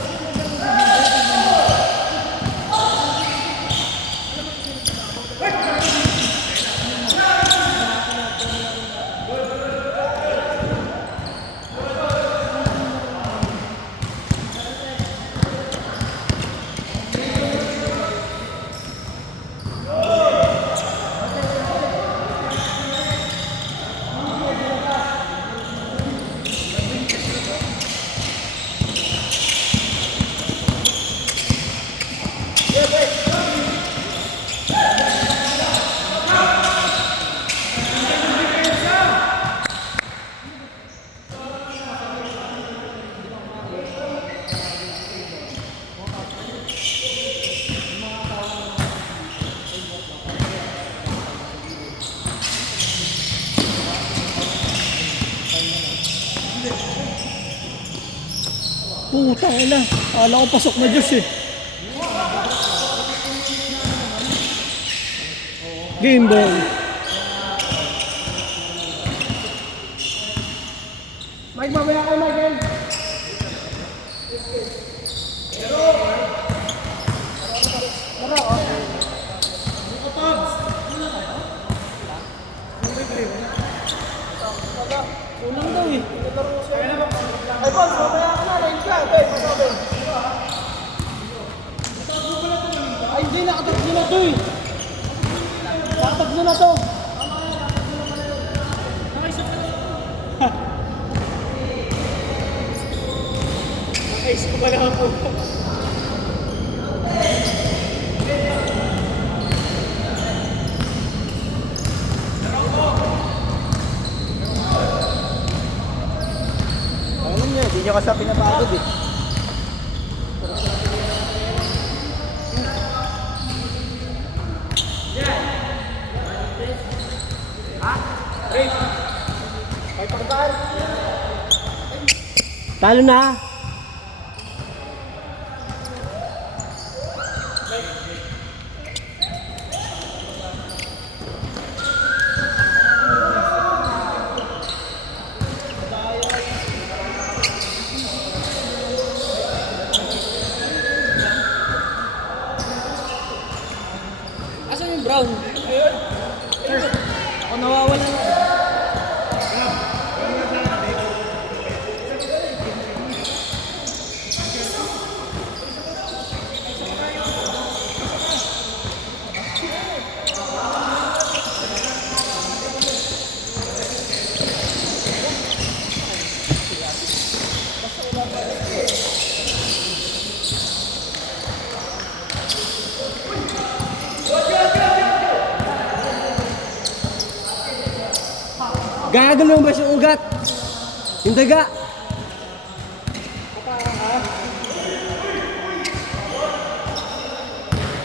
Putang ina. Akala ko pasok na Diyos eh. Game ball. Mike, mamaya kayo, Michael. Unang daw eh. Ay, Paul, mamaya ka na. Line ka. Okay, pasabi. Ay, hindi. Nakatatlo na to eh. Nakatatlo na to. Nakaisip ko pa naman po. ka sa pinapagod eh. Talo na. Asan yung brown? Ayun. Ako nawawala na. Gagalaw ba siyang ugat? Yung daga.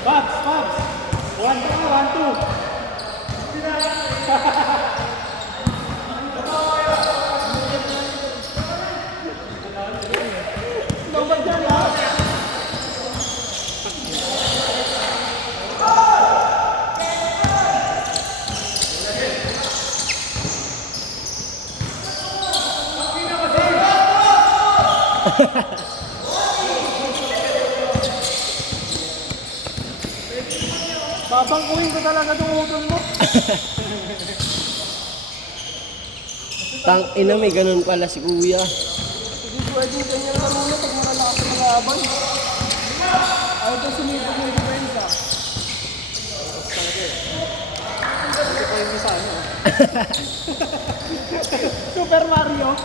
Pops, Pops! 1-2, 1-2. Number dyan ha? Babangkuhin ko talaga itong utol mo. Tang ina, may ganun pala si kuya. Hindi pwede yung ganyan laro na pag nakalakas ng laban. Ayaw ito sumipag ng depensa. Hindi pa yung isa, ano? Super Mario.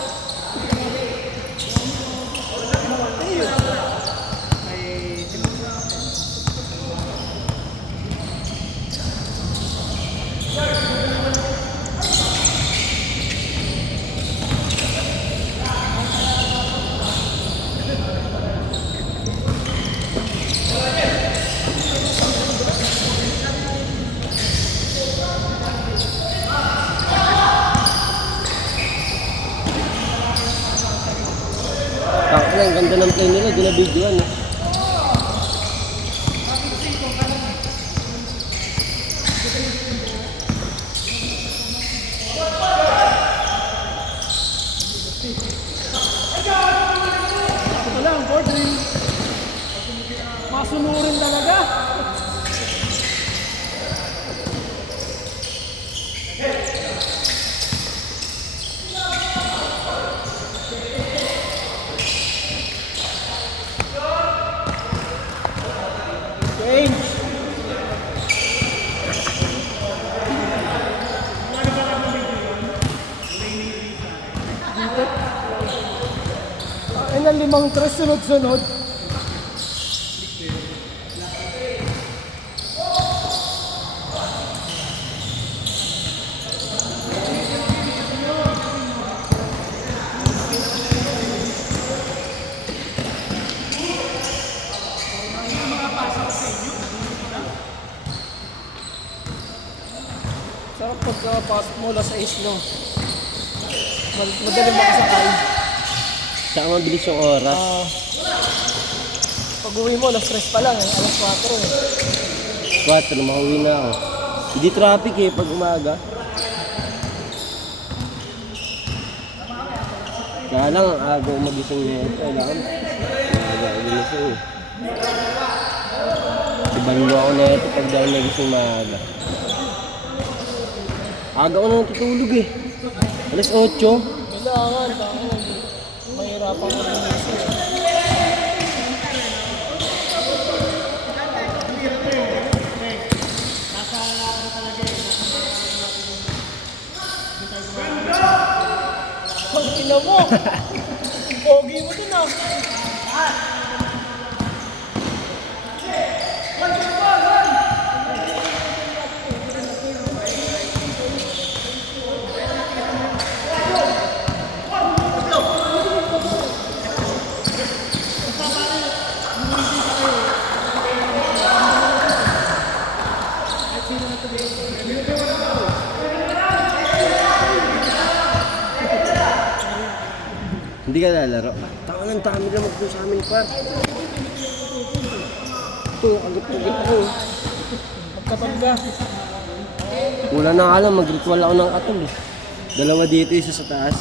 Tang ina, ang ganda ng play nila, ginabidyoan eh. Ito lang, board ring. Masunurin talaga. Change. Ay na 5 tres sunod-sunod. Sarap pagka-pasok mo alas 6 no. Madali makasakay. Tsaka mabilis yung oras. Pag uwi mo, alas 3 pa lang, alas 4 eh. 4, makauwi na ako. Hindi traffic eh pag umaga. Kaya lang, ang aga magising mo. Kailangan. Maaga ako ginising eh. Ibalo ako na ito pag dahil nagising maaga. Aga ko na natutulog eh. Alas 8. Kailangan, mahirapan mo rin isip. Pag ina mo, pogi mo dun ah. Hindi ka lalaro. Tangan ang dami lang magdo sa amin, par. Ito, agad-agad ako. Magkapagda. Wala na nga lang, mag-ritual ako ng katol eh. Dalawa dito, isa sa taas.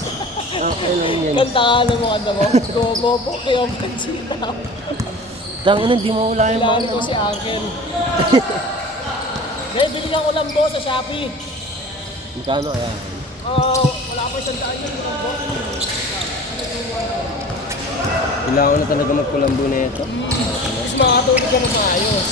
Okay lang yan. Kanta ka mo, kanta mo. Gobo po kayo, pansita. Tangan, hindi mo wala yung Kailangan mga ko si Uncle. Dahil binigyan ko lang po sa Shopee. Magkano kaya? Wala ko isang daan yun. Kailangan ko na talaga magkulambo na ito. Mas makatulog ka na maayos.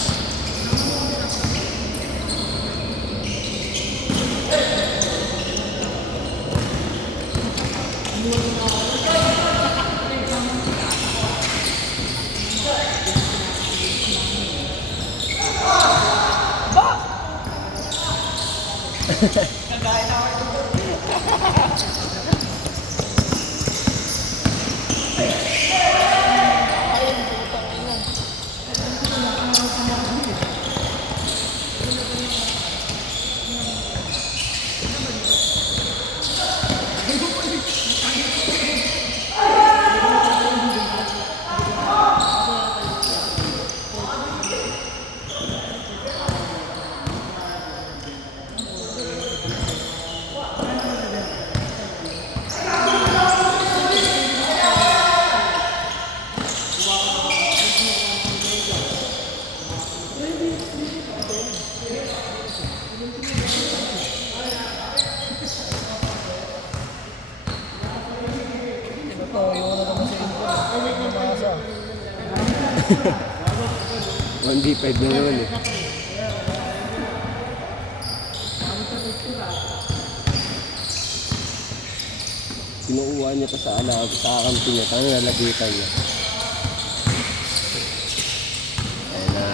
One D5 na naman eh. Kinukuha niya pa sa kakampi niya. Tangan nalagitan niya. Ayan na.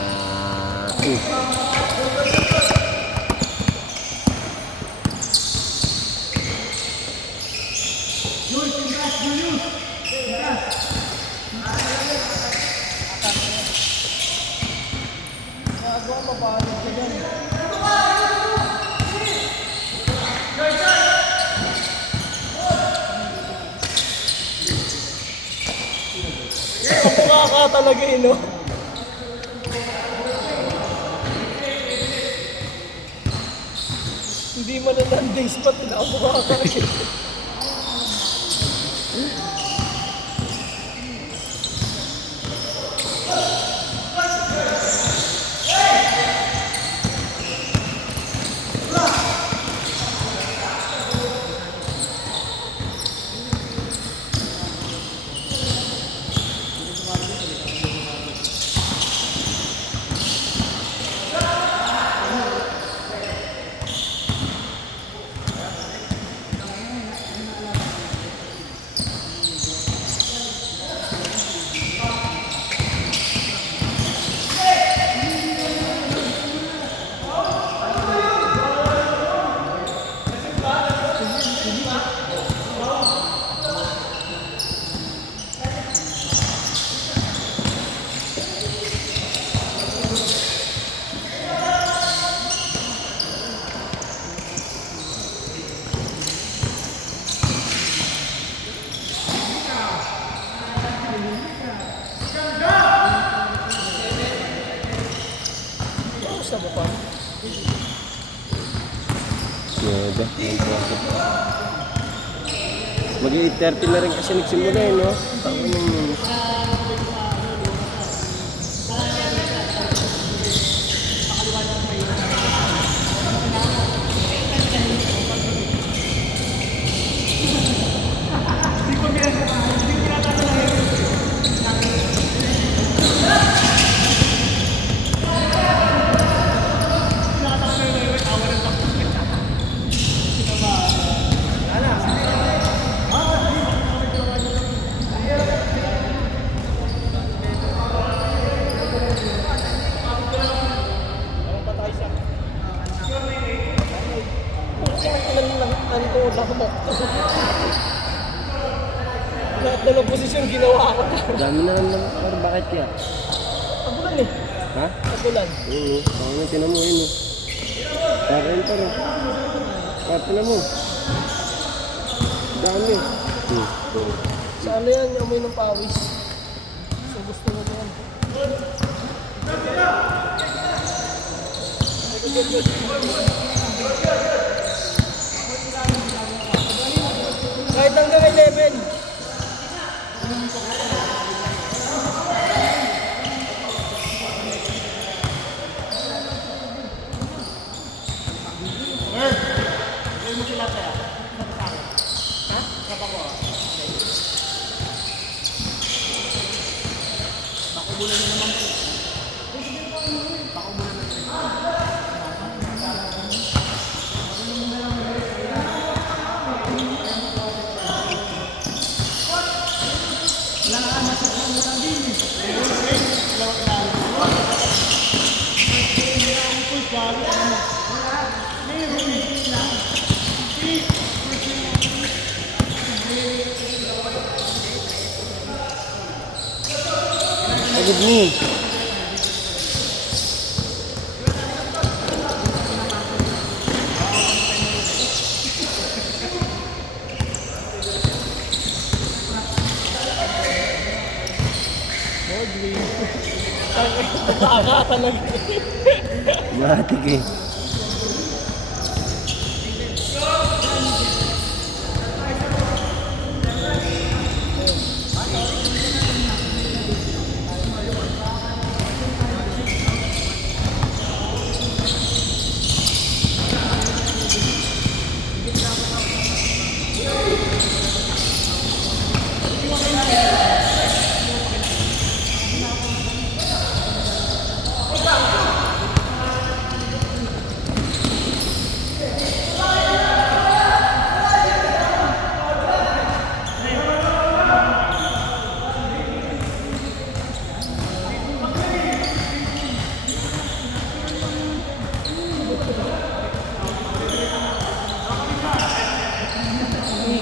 Mukha ka talaga eh, no? Hindi man na landing spot, nakamukha ka eh. Kamusta ba pa? Nuebe. Mag-8:30 na rin kasi nagsimula eh, no? Tangan yung... Lahat na ng posisyon ginawa ko na. Dami na naman. Pero bakit kaya? Tagulan eh. Ha? Tagulan. Oo. Tangan, tinan mo yun eh. Parang pa rin. Pala mo. Dami. Sa ano yan, yung amoy ng pawis. So gusto mo yan. Kahit hanggang 11. Pagod mo. Matik eh.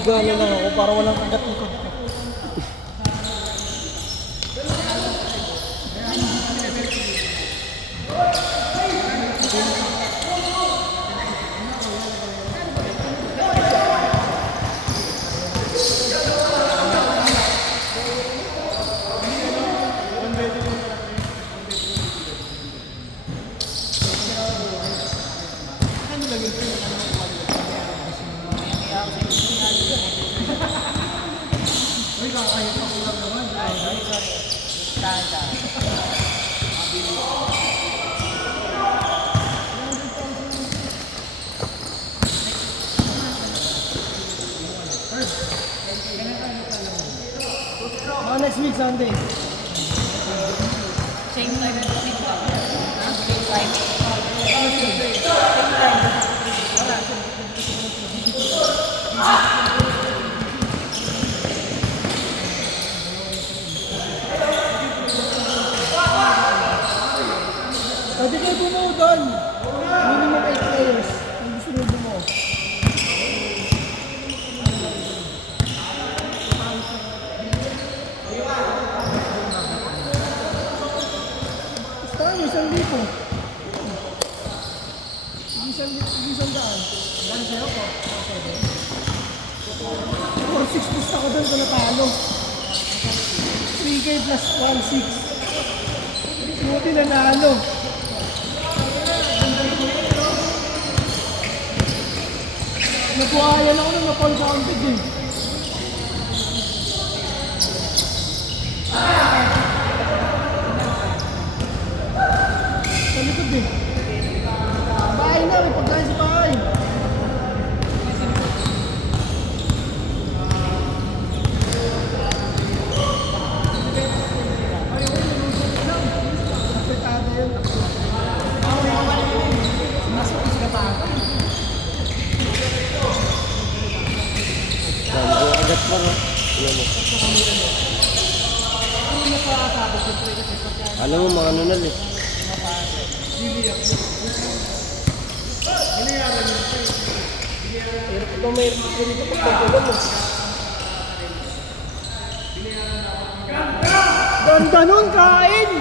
Gano'n lang ako para walang kagat-ikot. Next week, Sunday. Same time. Same time. Pwede kayo bumuo doon. Minimum 8 players. Ang gusto nyo bumuo. Basta nyo, 1,000. Isang daan. Daan sa'yo po. 4-6 basta ko doon kung natalo. 3K plus 1-6. Buti nanalo. Nakuhayan ako ng napall counted eh. Sa likod eh. Bahay na, may pagkain sa bahay. Kapitado yun. Agad pa rin. Alam mo mga nunal eh. Ito may dito pagpapagod mo. Ganda nun, kain!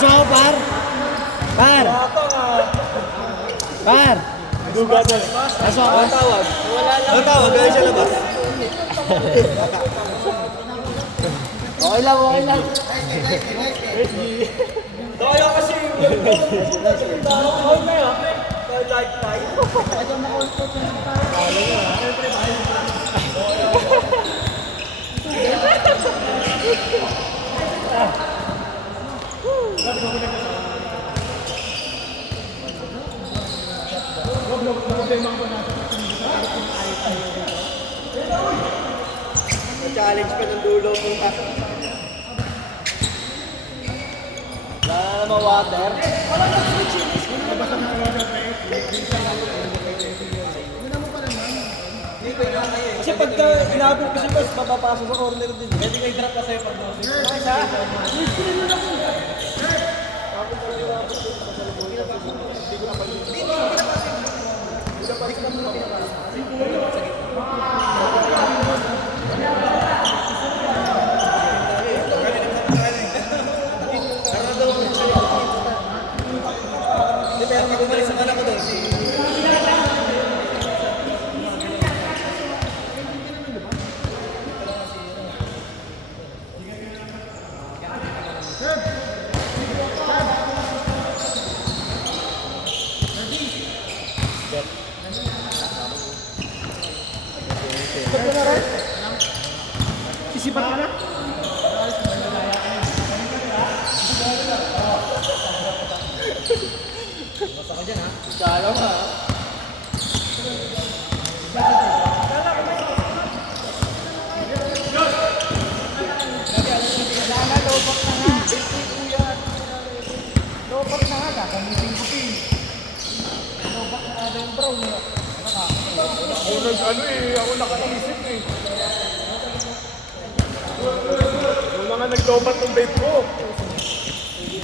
Pasok ako, par! Par! Par! Pasok ako. Ang tawag, gano'n siya labas. Okay lang, okay lang. Kaya kasi, challenge pa ng dulo kung Wala na naman water. Kasi pagka inabot ko si Bas, mapapasok sa corner din. Pwede kayo drop pa sa'yo pag Sisipat ka na? Kala ka. Lopak na nga, kakamiting ko pin. Lopak na nga yung brown. Ako nakaisip eh. Yung mga naglobat ng bait ko.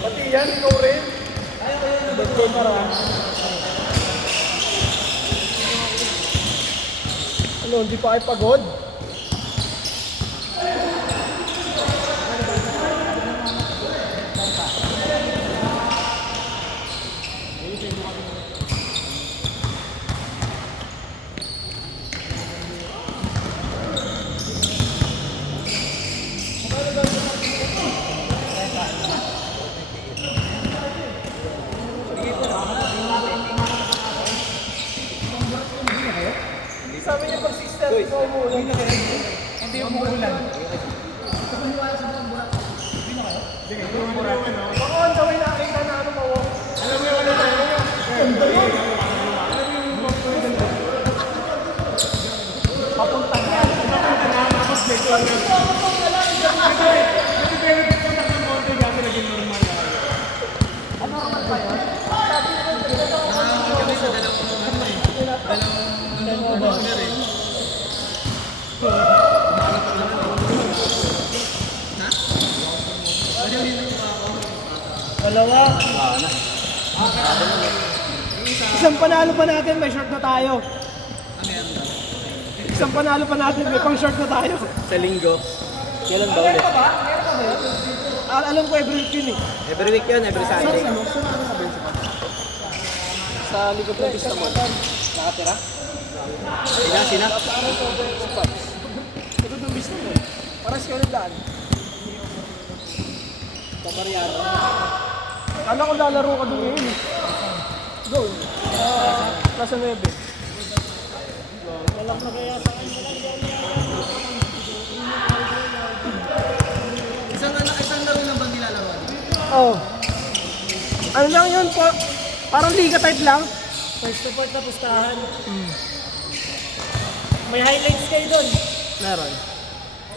Pati yan, ikaw rin. Ano, hindi pa kayo pagod? Sabi niya pag 6:30 ikaw umuulan. Hindi umuulan. Baka on the way nakita na ano mo. Alam mo yung ano tayo? Papunta na. Tapos dito lang yan. Kasi pero dito na ng konti kasi naging normal na. Ano naman ba yun? Kami sa dalawang owner eh. Dalawa. Isang panalo pa natin, may short na tayo. Isang panalo pa natin, may pang short na tayo. Sa linggo. Kailan ba ulit? Alam ko every week yun eh. Every week yun, every Sunday. Sa likod ng Vista Mall. Nakatira? Sina? Likod ng Vista Mall. Para sa kayo daan. Pamariano. Kala ko lalaro ka doon ngayon eh. Go. Nasa 9. Walang na kaya sa akin. Isang laro lang bang nilalaroan? Oh. Ano lang yun po? Parang liga type lang. First support na pustahan. May highlights kayo doon. Meron.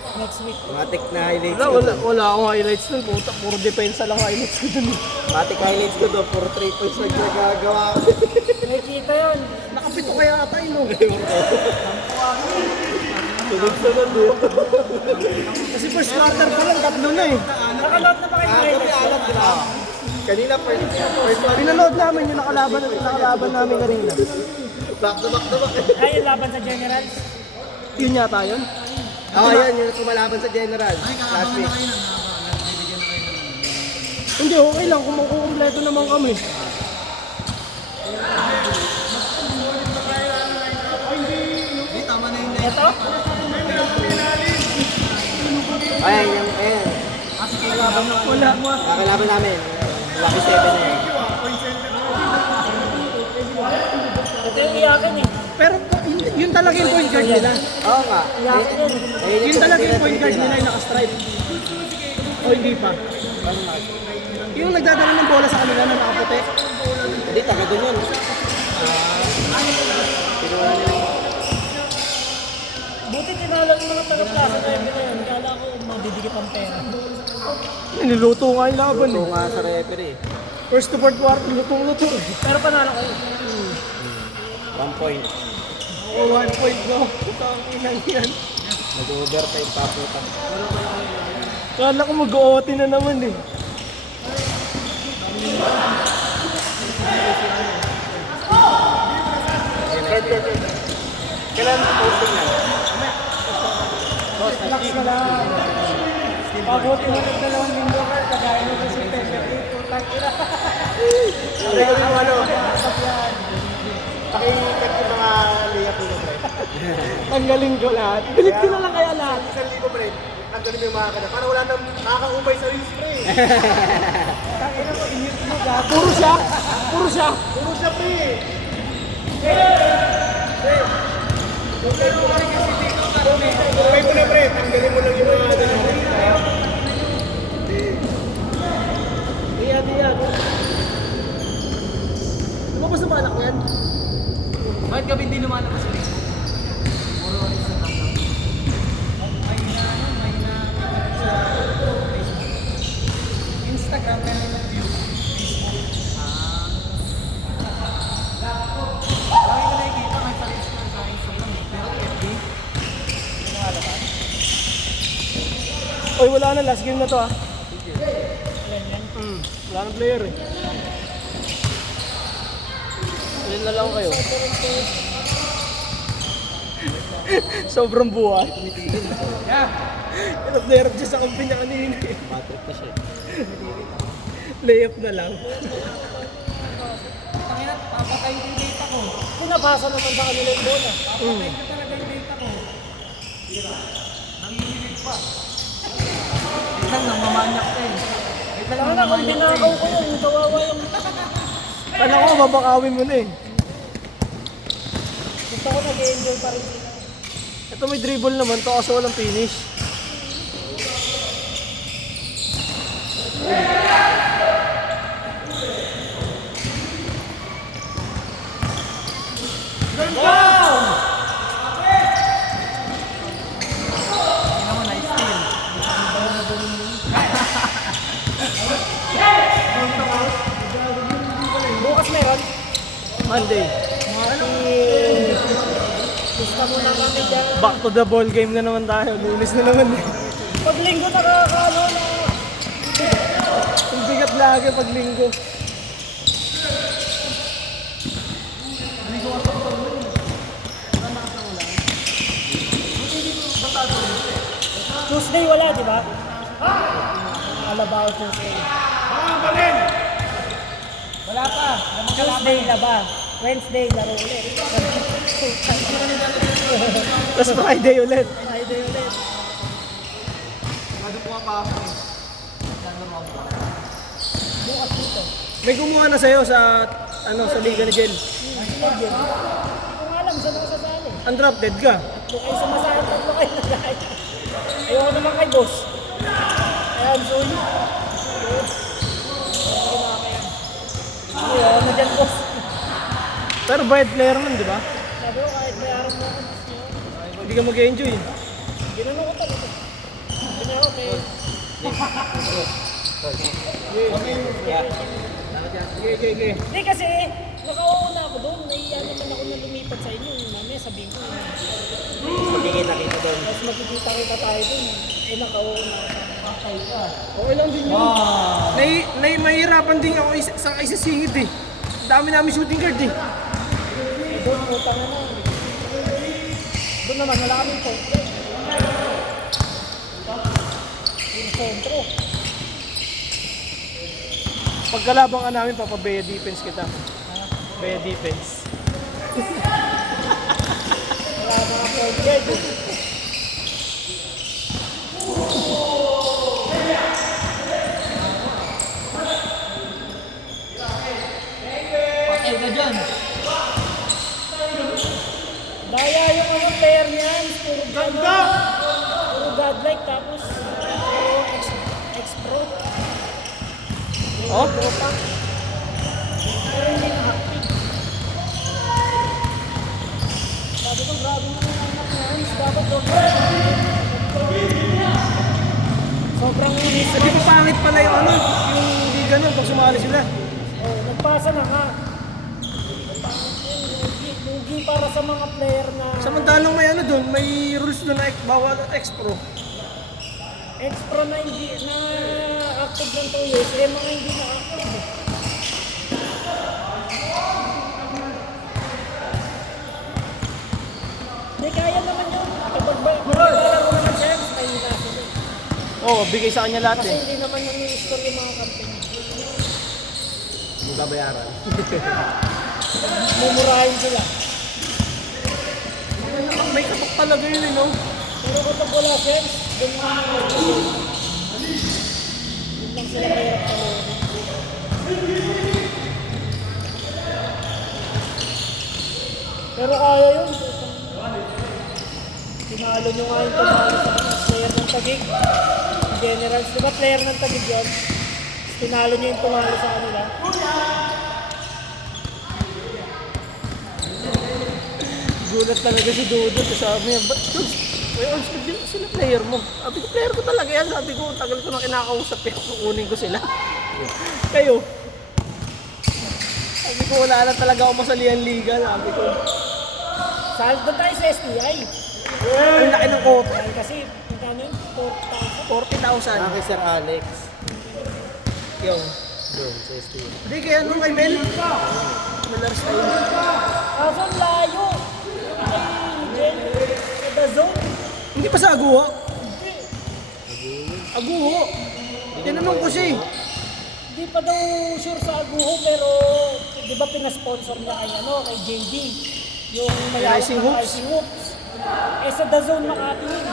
Next week. Matic na highlights Wala, ko wala, doon. wala akong highlights dun. Puro depensa lang highlights ko dun. Matic highlights ko doon. Puro 3 points lang nagagawa ko. Nakikita yun. Nakapito kaya ata yun. No? Sunod-sunod yun. Kasi first quarter pa lang, tatlo na eh. Nakaload na ba kayo ng highlights? Kanina first one. Pinanood namin yung nakalaban namin kanina. Back to back. Ay, yung laban sa Generals. Yun yata yun. Oo, yan. Yung kumalaban sa General. Last week. Hindi, okay lang kung makukumpleto naman kami. Ito? Ayan, ayan. Wala. Kakalaban namin. Lucky 7 na yan. Ito yung iyakin eh. Pero yun talaga yung point guard nila. Oo nga. Iyakin yun. Yun talaga yung point guard nila yung naka-stripe. O hindi pa. Yung nagdadala ng bola sa kanila na nakaputi. Hindi, taga doon yun. Pinuha nila. Buti tinalo yung mga taga-plaza na yun. Kala ko mabibigit ang pera. Niluto nga yung laban Ito eh. nga sa referee. First to fourth quarter, lutong-luto eh. Pero panalo kayo. 1 point. O 1 point go. Ang inang yan. Nag-overtime pa puta. Kala ko mag-OT na naman eh. Kailan posting yan? Relax ka lang. Pabuti mo ng 2 linggo ka. Kagaya mo si Pepe. Utang ina. Hindi ko yung ano. Pakikat yung mga layup nila, pre. Tanggalin ko lahat. Bilit ko na lang kaya lahat. 1,000, pre. Tanggalin mo yung mga kada. Para wala nang nakakaupay sa wrist, pre. Tangina mo, init mo gago. Puro siya. Puro siya. Puro siya, pre. Okay mo na, pre. Tanggalin mo lang yung mga kada. Iya. Lumabas na ba anak ko yan? Bakit gabi hindi lumalabas ulit? Instagram na yung view. Lagi ko nakikita may palis na sa Instagram eh. Pero FB, hindi lumalabas. Oy, wala na. Last game na to ah. Wala nang player eh. Ilan na lang kayo? Sobrang buhay. Hirap na hirap siya sa kampi niya kanina eh. Patrick pa siya. Layup na lang. Kung nabasa naman sa kanila yung bola. Nang namamanyak ka eh. Kaya na, kung binakaw ko yun, kawawa yung... Kala ko, babakawin mo na eh. Gusto ko nag-enjoy pa rin. Ito may dribble naman to kaso walang finish. Bukas meron. Monday. Gusto mo na kami dyan. Back to the ball game na naman tayo. Lunes na naman eh. Pag linggo nakakaano na. Ang bigat lagi pag linggo. Tuesday wala, di ba? Alabaw Tuesday. Wala pa. Tuesday laba. Wednesday laro ulit. Tapos Friday ulit. Friday ulit. Bukas dito. May kumuha na sa'yo sa sa Liga ni Jel. Legend. Kung alam, saan ako sasali? Undrafted ka. Kung kayo sumasaya, tatlo kayo nagaya. Ayoko naman kay boss. Ayan, Zoe. Ayoko na dyan, boss. Pero bayad player man, di ba? Sabi ko, kahit may araw mo ako. Hindi ka mag-enjoy. Ginano ko talaga. Sabi niya ako, may... Okay. Hindi kasi, nakauna ako doon. Naiya naman ako na lumipat sa inyo. Mamaya sabihin ko, Magkikita-kita doon. mas magkikita-kita tayo doon. Eh, nakauna ako. Okay lang din yun. Mahirapan din ako sa isasingit eh. Dami namin shooting guard eh. Doon, utang na na. Doon naman, wala kaming po. Yung sentro. Pagkalabang ka namin, papabeya defense kita. Beya defense. Wala mga forward. Patay ka dyan. Daya yung ano player niyan. Puro ganda! Puro godlike tapos puro ex-pro. Oh? Pero hindi na-active. Sabi ko, grabe mo yung anak niyan. Dapat sobrang unis. Di ba pangit pala yung ano? Yung hindi ganun pag sumali sila. Oh, nagpasa na nga. Lugi para sa mga player na Samantalang may ano doon, may rules doon na bawal ex-pro. ex-pro na hindi na active ng 2 years, eh mga hindi na active. Hindi kaya naman yun. Kapag lalaro naman siya, tayo na sila. Oo, bigay sa kanya lahat Kasi eh. hindi naman yung i-score yung mga company. Hindi babayaran. Mumurahin sila. May katok talaga yun eh, no? Pero kapag wala sense, doon mo naman yun lang sila mahirap talaga. Pero kaya yun. Tinalo nyo nga yung tumalo sa player ng Taguig. Generals, di ba player ng Taguig yun? Tinalo nyo yung tumalo sa kanila. Gulat talaga si Dodo. Sabi niya, ba't Dodo? Di ba sila player mo? Sabi ko, player ko talaga yan. Sabi ko, tagal ko na kinakausap yan. Kukunin ko sila. Kayo. Sabi ko, wala na talaga ako masalihan liga. Sabi ko, Doon tayo sa STI. ang laki ng kota. Dahil kasi, magkano yun? 40,000. Kay Sir Alex. Yung. Doon, sa ST. Hindi, kaya nung kay Mel. Mel style. Kaso ang layo. Ay, sa The Zone. Hindi pa sa Aguho? Hindi. Aguho. Tinanong ko siya eh. Hindi pa daw sure sa Aguho pero di ba pinasponsor niya kay kay JD yung mayawak Rising ng Hoops? Rising Hoops. Eh sa The Zone Makati yun.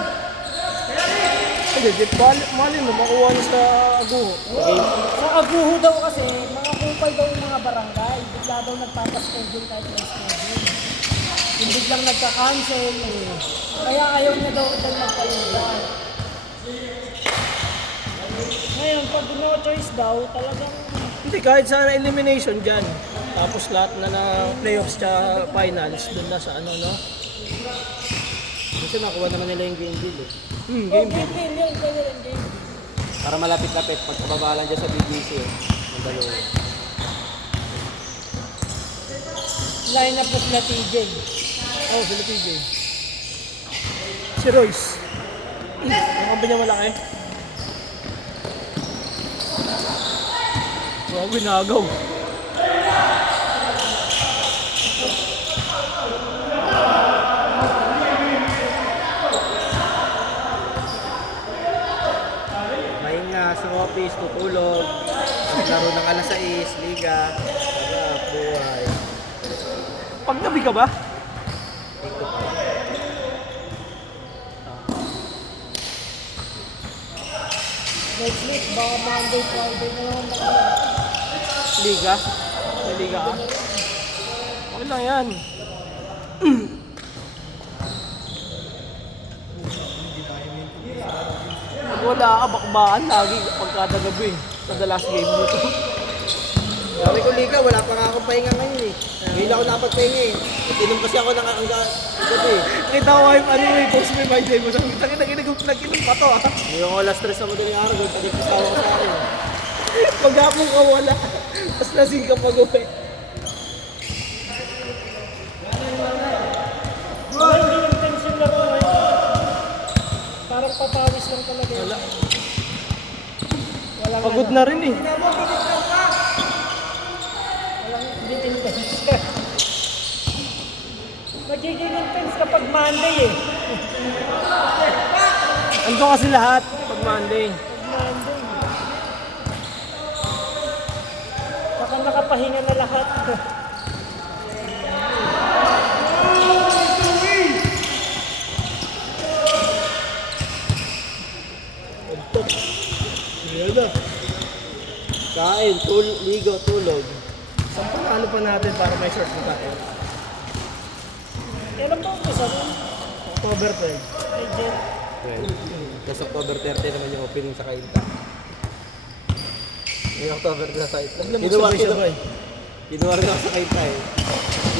Hindi, mali mo, makuha niya sa Aguho. Sa Aguho daw kasi mga kupal daw yung mga barangay. Bigla daw nagpapaschedule kahit may schedule. Yung biglang nagka-cancel eh. Kaya ayaw niya daw magpalitan. Ngayon, pag no choice daw, talagang Hindi, kahit sa elimination dyan. Tapos lahat na ng playoffs tsaka finals, doon na sa ano, no? Kasi nakuha naman nila yung game deal eh. Game. game deal yun, kaya rin game. Para malapit-lapit, pagkababalan dyan sa BGC eh. Ang dalawa. Line up na sila TJ. Oh, sila PJ. Si Royce. Ang kampi niya malaki. Wow, ginagaw. Mahinga sa office, tutulog. Laro ng alas 6, liga. Sarap, buhay. Paggabi ka ba? Next week, baka Monday, Friday na naman ako. Liga? May liga ka? Okay lang yan. Pag wala ka, bakbaan lagi pagkada gabi. Kada last game mo to. Sabi ko liga, wala pa nga akong pahinga ngayon eh. Ngayon ako napagpahinga eh. Tinom kasi ako ng gabi. Kita ko ano yung post mo yung my day mo. Sabi ko, naginom pa to ah. Ngayong alas 3 na madaling araw, tagal-pisawa ko sa akin. Maghapon ka wala. Tapos lasing ka pag-uwi. Wala, hindi yung tension laro ngayon. Parang papawis lang talaga yun. Walang Pagod na rin eh. Walang hindi intense. Magiging intense kapag Monday eh. Ando kasi lahat pag Monday. Pag Monday. nagpapahinga na lahat. Yan na. Kain, ligo, tulog. Saan panalo pa natin para may short na tayo? Kailan ba umpisa nun? October 12. Legend. Tapos October 30 naman yung opening sa Kainta. May October na sa Kainta. Kinuha rin ako sa Kainta eh.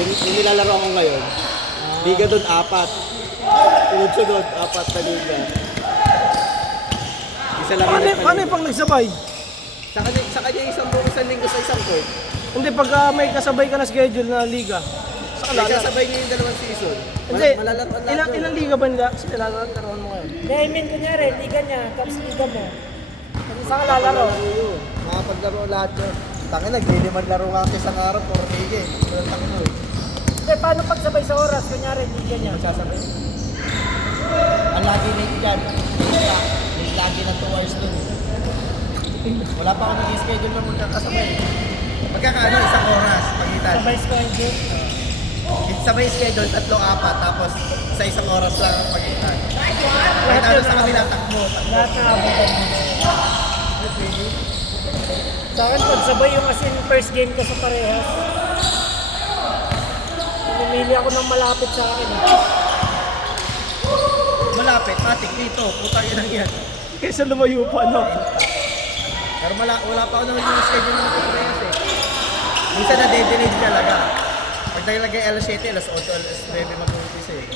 Yung nilalaro ako ngayon, liga doon 4. Sunod-sunod, 4 na liga. Isa lang Paano, yung paano yung pang nagsabay? Sa kanya isang linggo sa isang court. Hindi, pagka may kasabay ka na schedule na liga. Sa Kaya kalala. sabay niya yung dalawang season. Hindi, Malalaman ilang liga ba nila sinalalaroan mo ngayon? Hindi, I mean, kunyari, liga niya, tapos liga mo. Kung saan ka lalaro? Makapaglaro lahat yun. Tangin na, hindi man laro ka isang araw, 4 liga eh. Walang tangin mo eh. Hindi, paano pagsabay sa oras? Kunyari, liga niya. Sasabay. Ang lagi na dyan. Lagi na 2 hours dun. Wala pa ako nag-schedule na magkakasabay. Magkakaano, isang oras, pagitan. Sabay schedule. Sabay schedule, 3, 4, tapos sa isang oras lang ang pagitan. Kahit ano sa kabila, takbo. Lahat na abutan mo. Sa akin, pagsabay yung as in first game ko sa parehas. Namili ako ng malapit sa akin. Malapit, matik dito, putang ina yan. Kaysa lumayo pa, no? Pero wala pa ako naman yung schedule ng Pilipinas eh. Minsan na-dedelay talaga. Pag nilagay alas 7, alas 8, alas 9 mag-umpisa eh.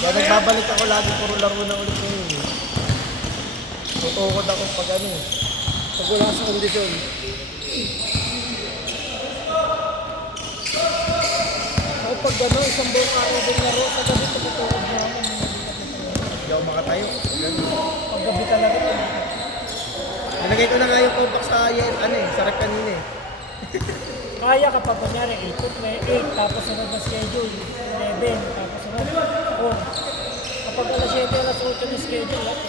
Kaya nagbabalik ako lagi, puro laro na ulit ngayon eh. Tutukod ako pag ano eh. Pag wala sa kondisyon. Ako pag gano'n, isang buong araw din laro, sa gabi tumutulog na ako. Hindi ako makatayo. Ganun. Pag gabi talaga. Nilagay ko na nga yung compact sa, sa rep kanina eh. Kaya kapag kunyari 8 to 8, tapos sunod na schedule, 11, tapos sunod 4. Kapag alas 7, alas 8 na schedule, lahat.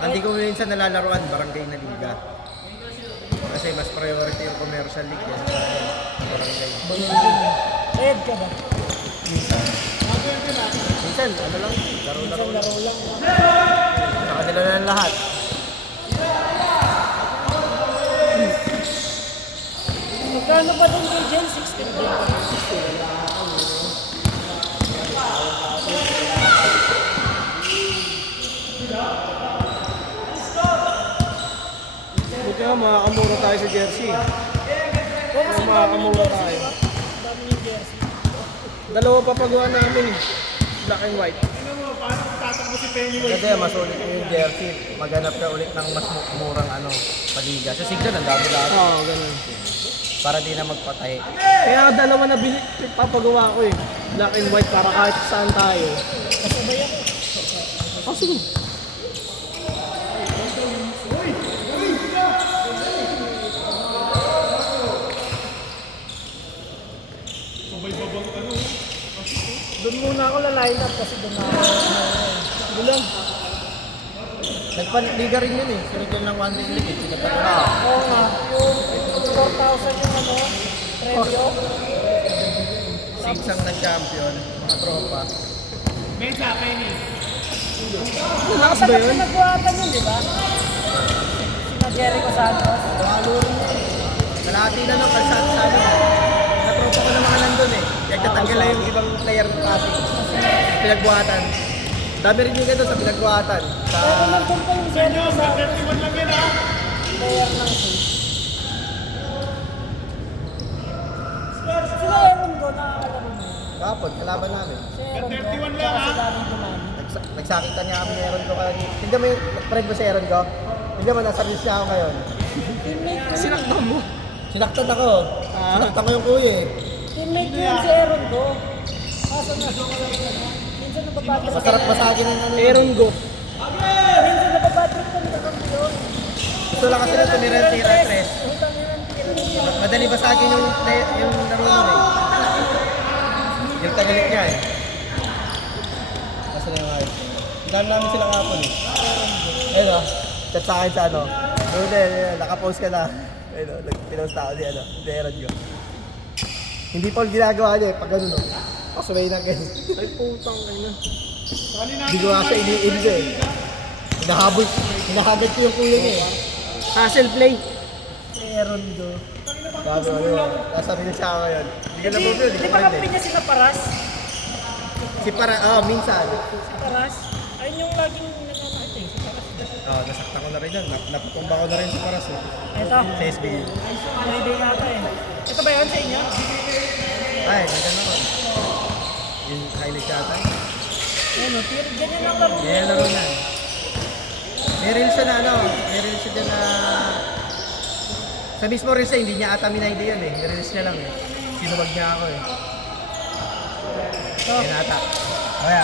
Hindi ko minsan nalalaroan, barangay na liga. Kasi mas priority yung commercial league yan. Barangay. Red ka ba? Minsan, ano lang, laro-laro lang. Laro lang. Sa kanila na lang lahat. Magkano pa doon kay Jen? 16 din. Buti nga, makakamura tayo sa jersey. Oo, kasi Makakamura tayo. dami yung jersey. Dalawa pa pagawa namin eh. Black and white. Kasi mas ulit yung jersey. Maghanap ka ulit ng mas murang paliga. Sa Sigdan, ang dami lahat. Oo, ganun. Para di na magpatay. Kaya dalawa na papagawa ko eh. Black and white para kahit saan tayo. Kasabay ako. Ah, sige. Doon muna ako la-line up kasi doon na ako. Doon lang. Nagpaliga rin yun eh. Sunod yun ng 1 day limit. Oo nga, yung 4,000 yung premyo. Sigsang ng champion, mga tropa. Malakas ba yun? Nagbuhatan yun, di ba? Sina Jericho Santos. Kalahati na ng kalsat sa amin. Mga tropa ko na mga nandun eh. Nagtatanggal na yung ibang player ng Pasig. Pinagbuhatan. Dami rin yung gano'n sa pinagbuhatan. Sa... Pero nandun pa yung Jericho Santos. Player ng Sus. Sila Aaron ko, nakakalaro mo. Kapon, kalaban namin. Si Aaron ko, tsaka si David Dumani. Nagsakitan niya kami ni Aaron ko kanina. Tingnan mo yung friend mo si Aaron ko. Tingnan mo, nasa news niya ako ngayon. Teammate ko. Sinaktan mo. Sinaktan ako. Sinaktan ko yung kuya eh. Teammate ko yun si Aaron ko. Kaso na, minsan nababatrip. Masarap masagin ng Aaron go. Minsan nababatrip kami na kami yun. Gusto lang kasi na tumirentira tres. Utang na ng tira. Madali basagin yung laro nun eh. Yung tagalit niya eh. Kasi na yung ayos. Kailan namin sila kapon eh. Ayun o, chat sa akin sa ano. Doon nakapost ka na. Ayun o, pinost ako ni ano, ni Aaron ko. Hindi pa ulit ginagawa niya eh, pag gano'n o. Pasumay na ganyan. Ay, putang ina. Hindi ko nga siya iniibig eh. Hinahagad ko yung kuya niya eh. Hustle play. Meron do. Sabi ko, nasa Pinas siya ako ngayon. Hindi ko na po yun, Di ba kampi niya sila Paras? Si para, minsan. Si Paras? Ayun yung laging nananakit eh, si Paras. Nasakta ko na rin yun. Napatumba ko na rin si Paras eh. Ito. Sa SBU. Hindi nga ata eh. Ito ba yun sa inyo? Ay, ganda naman. Yung highlight yata. Ano, ganyan ang laro. Yan, laro na. May reels siya na ano, may reels siya dyan na... Sa mismo reels niya, hindi niya ata minaydi yan eh. May reels niya lang eh. Sinuwag niya ako eh. Yan ata. Kaya,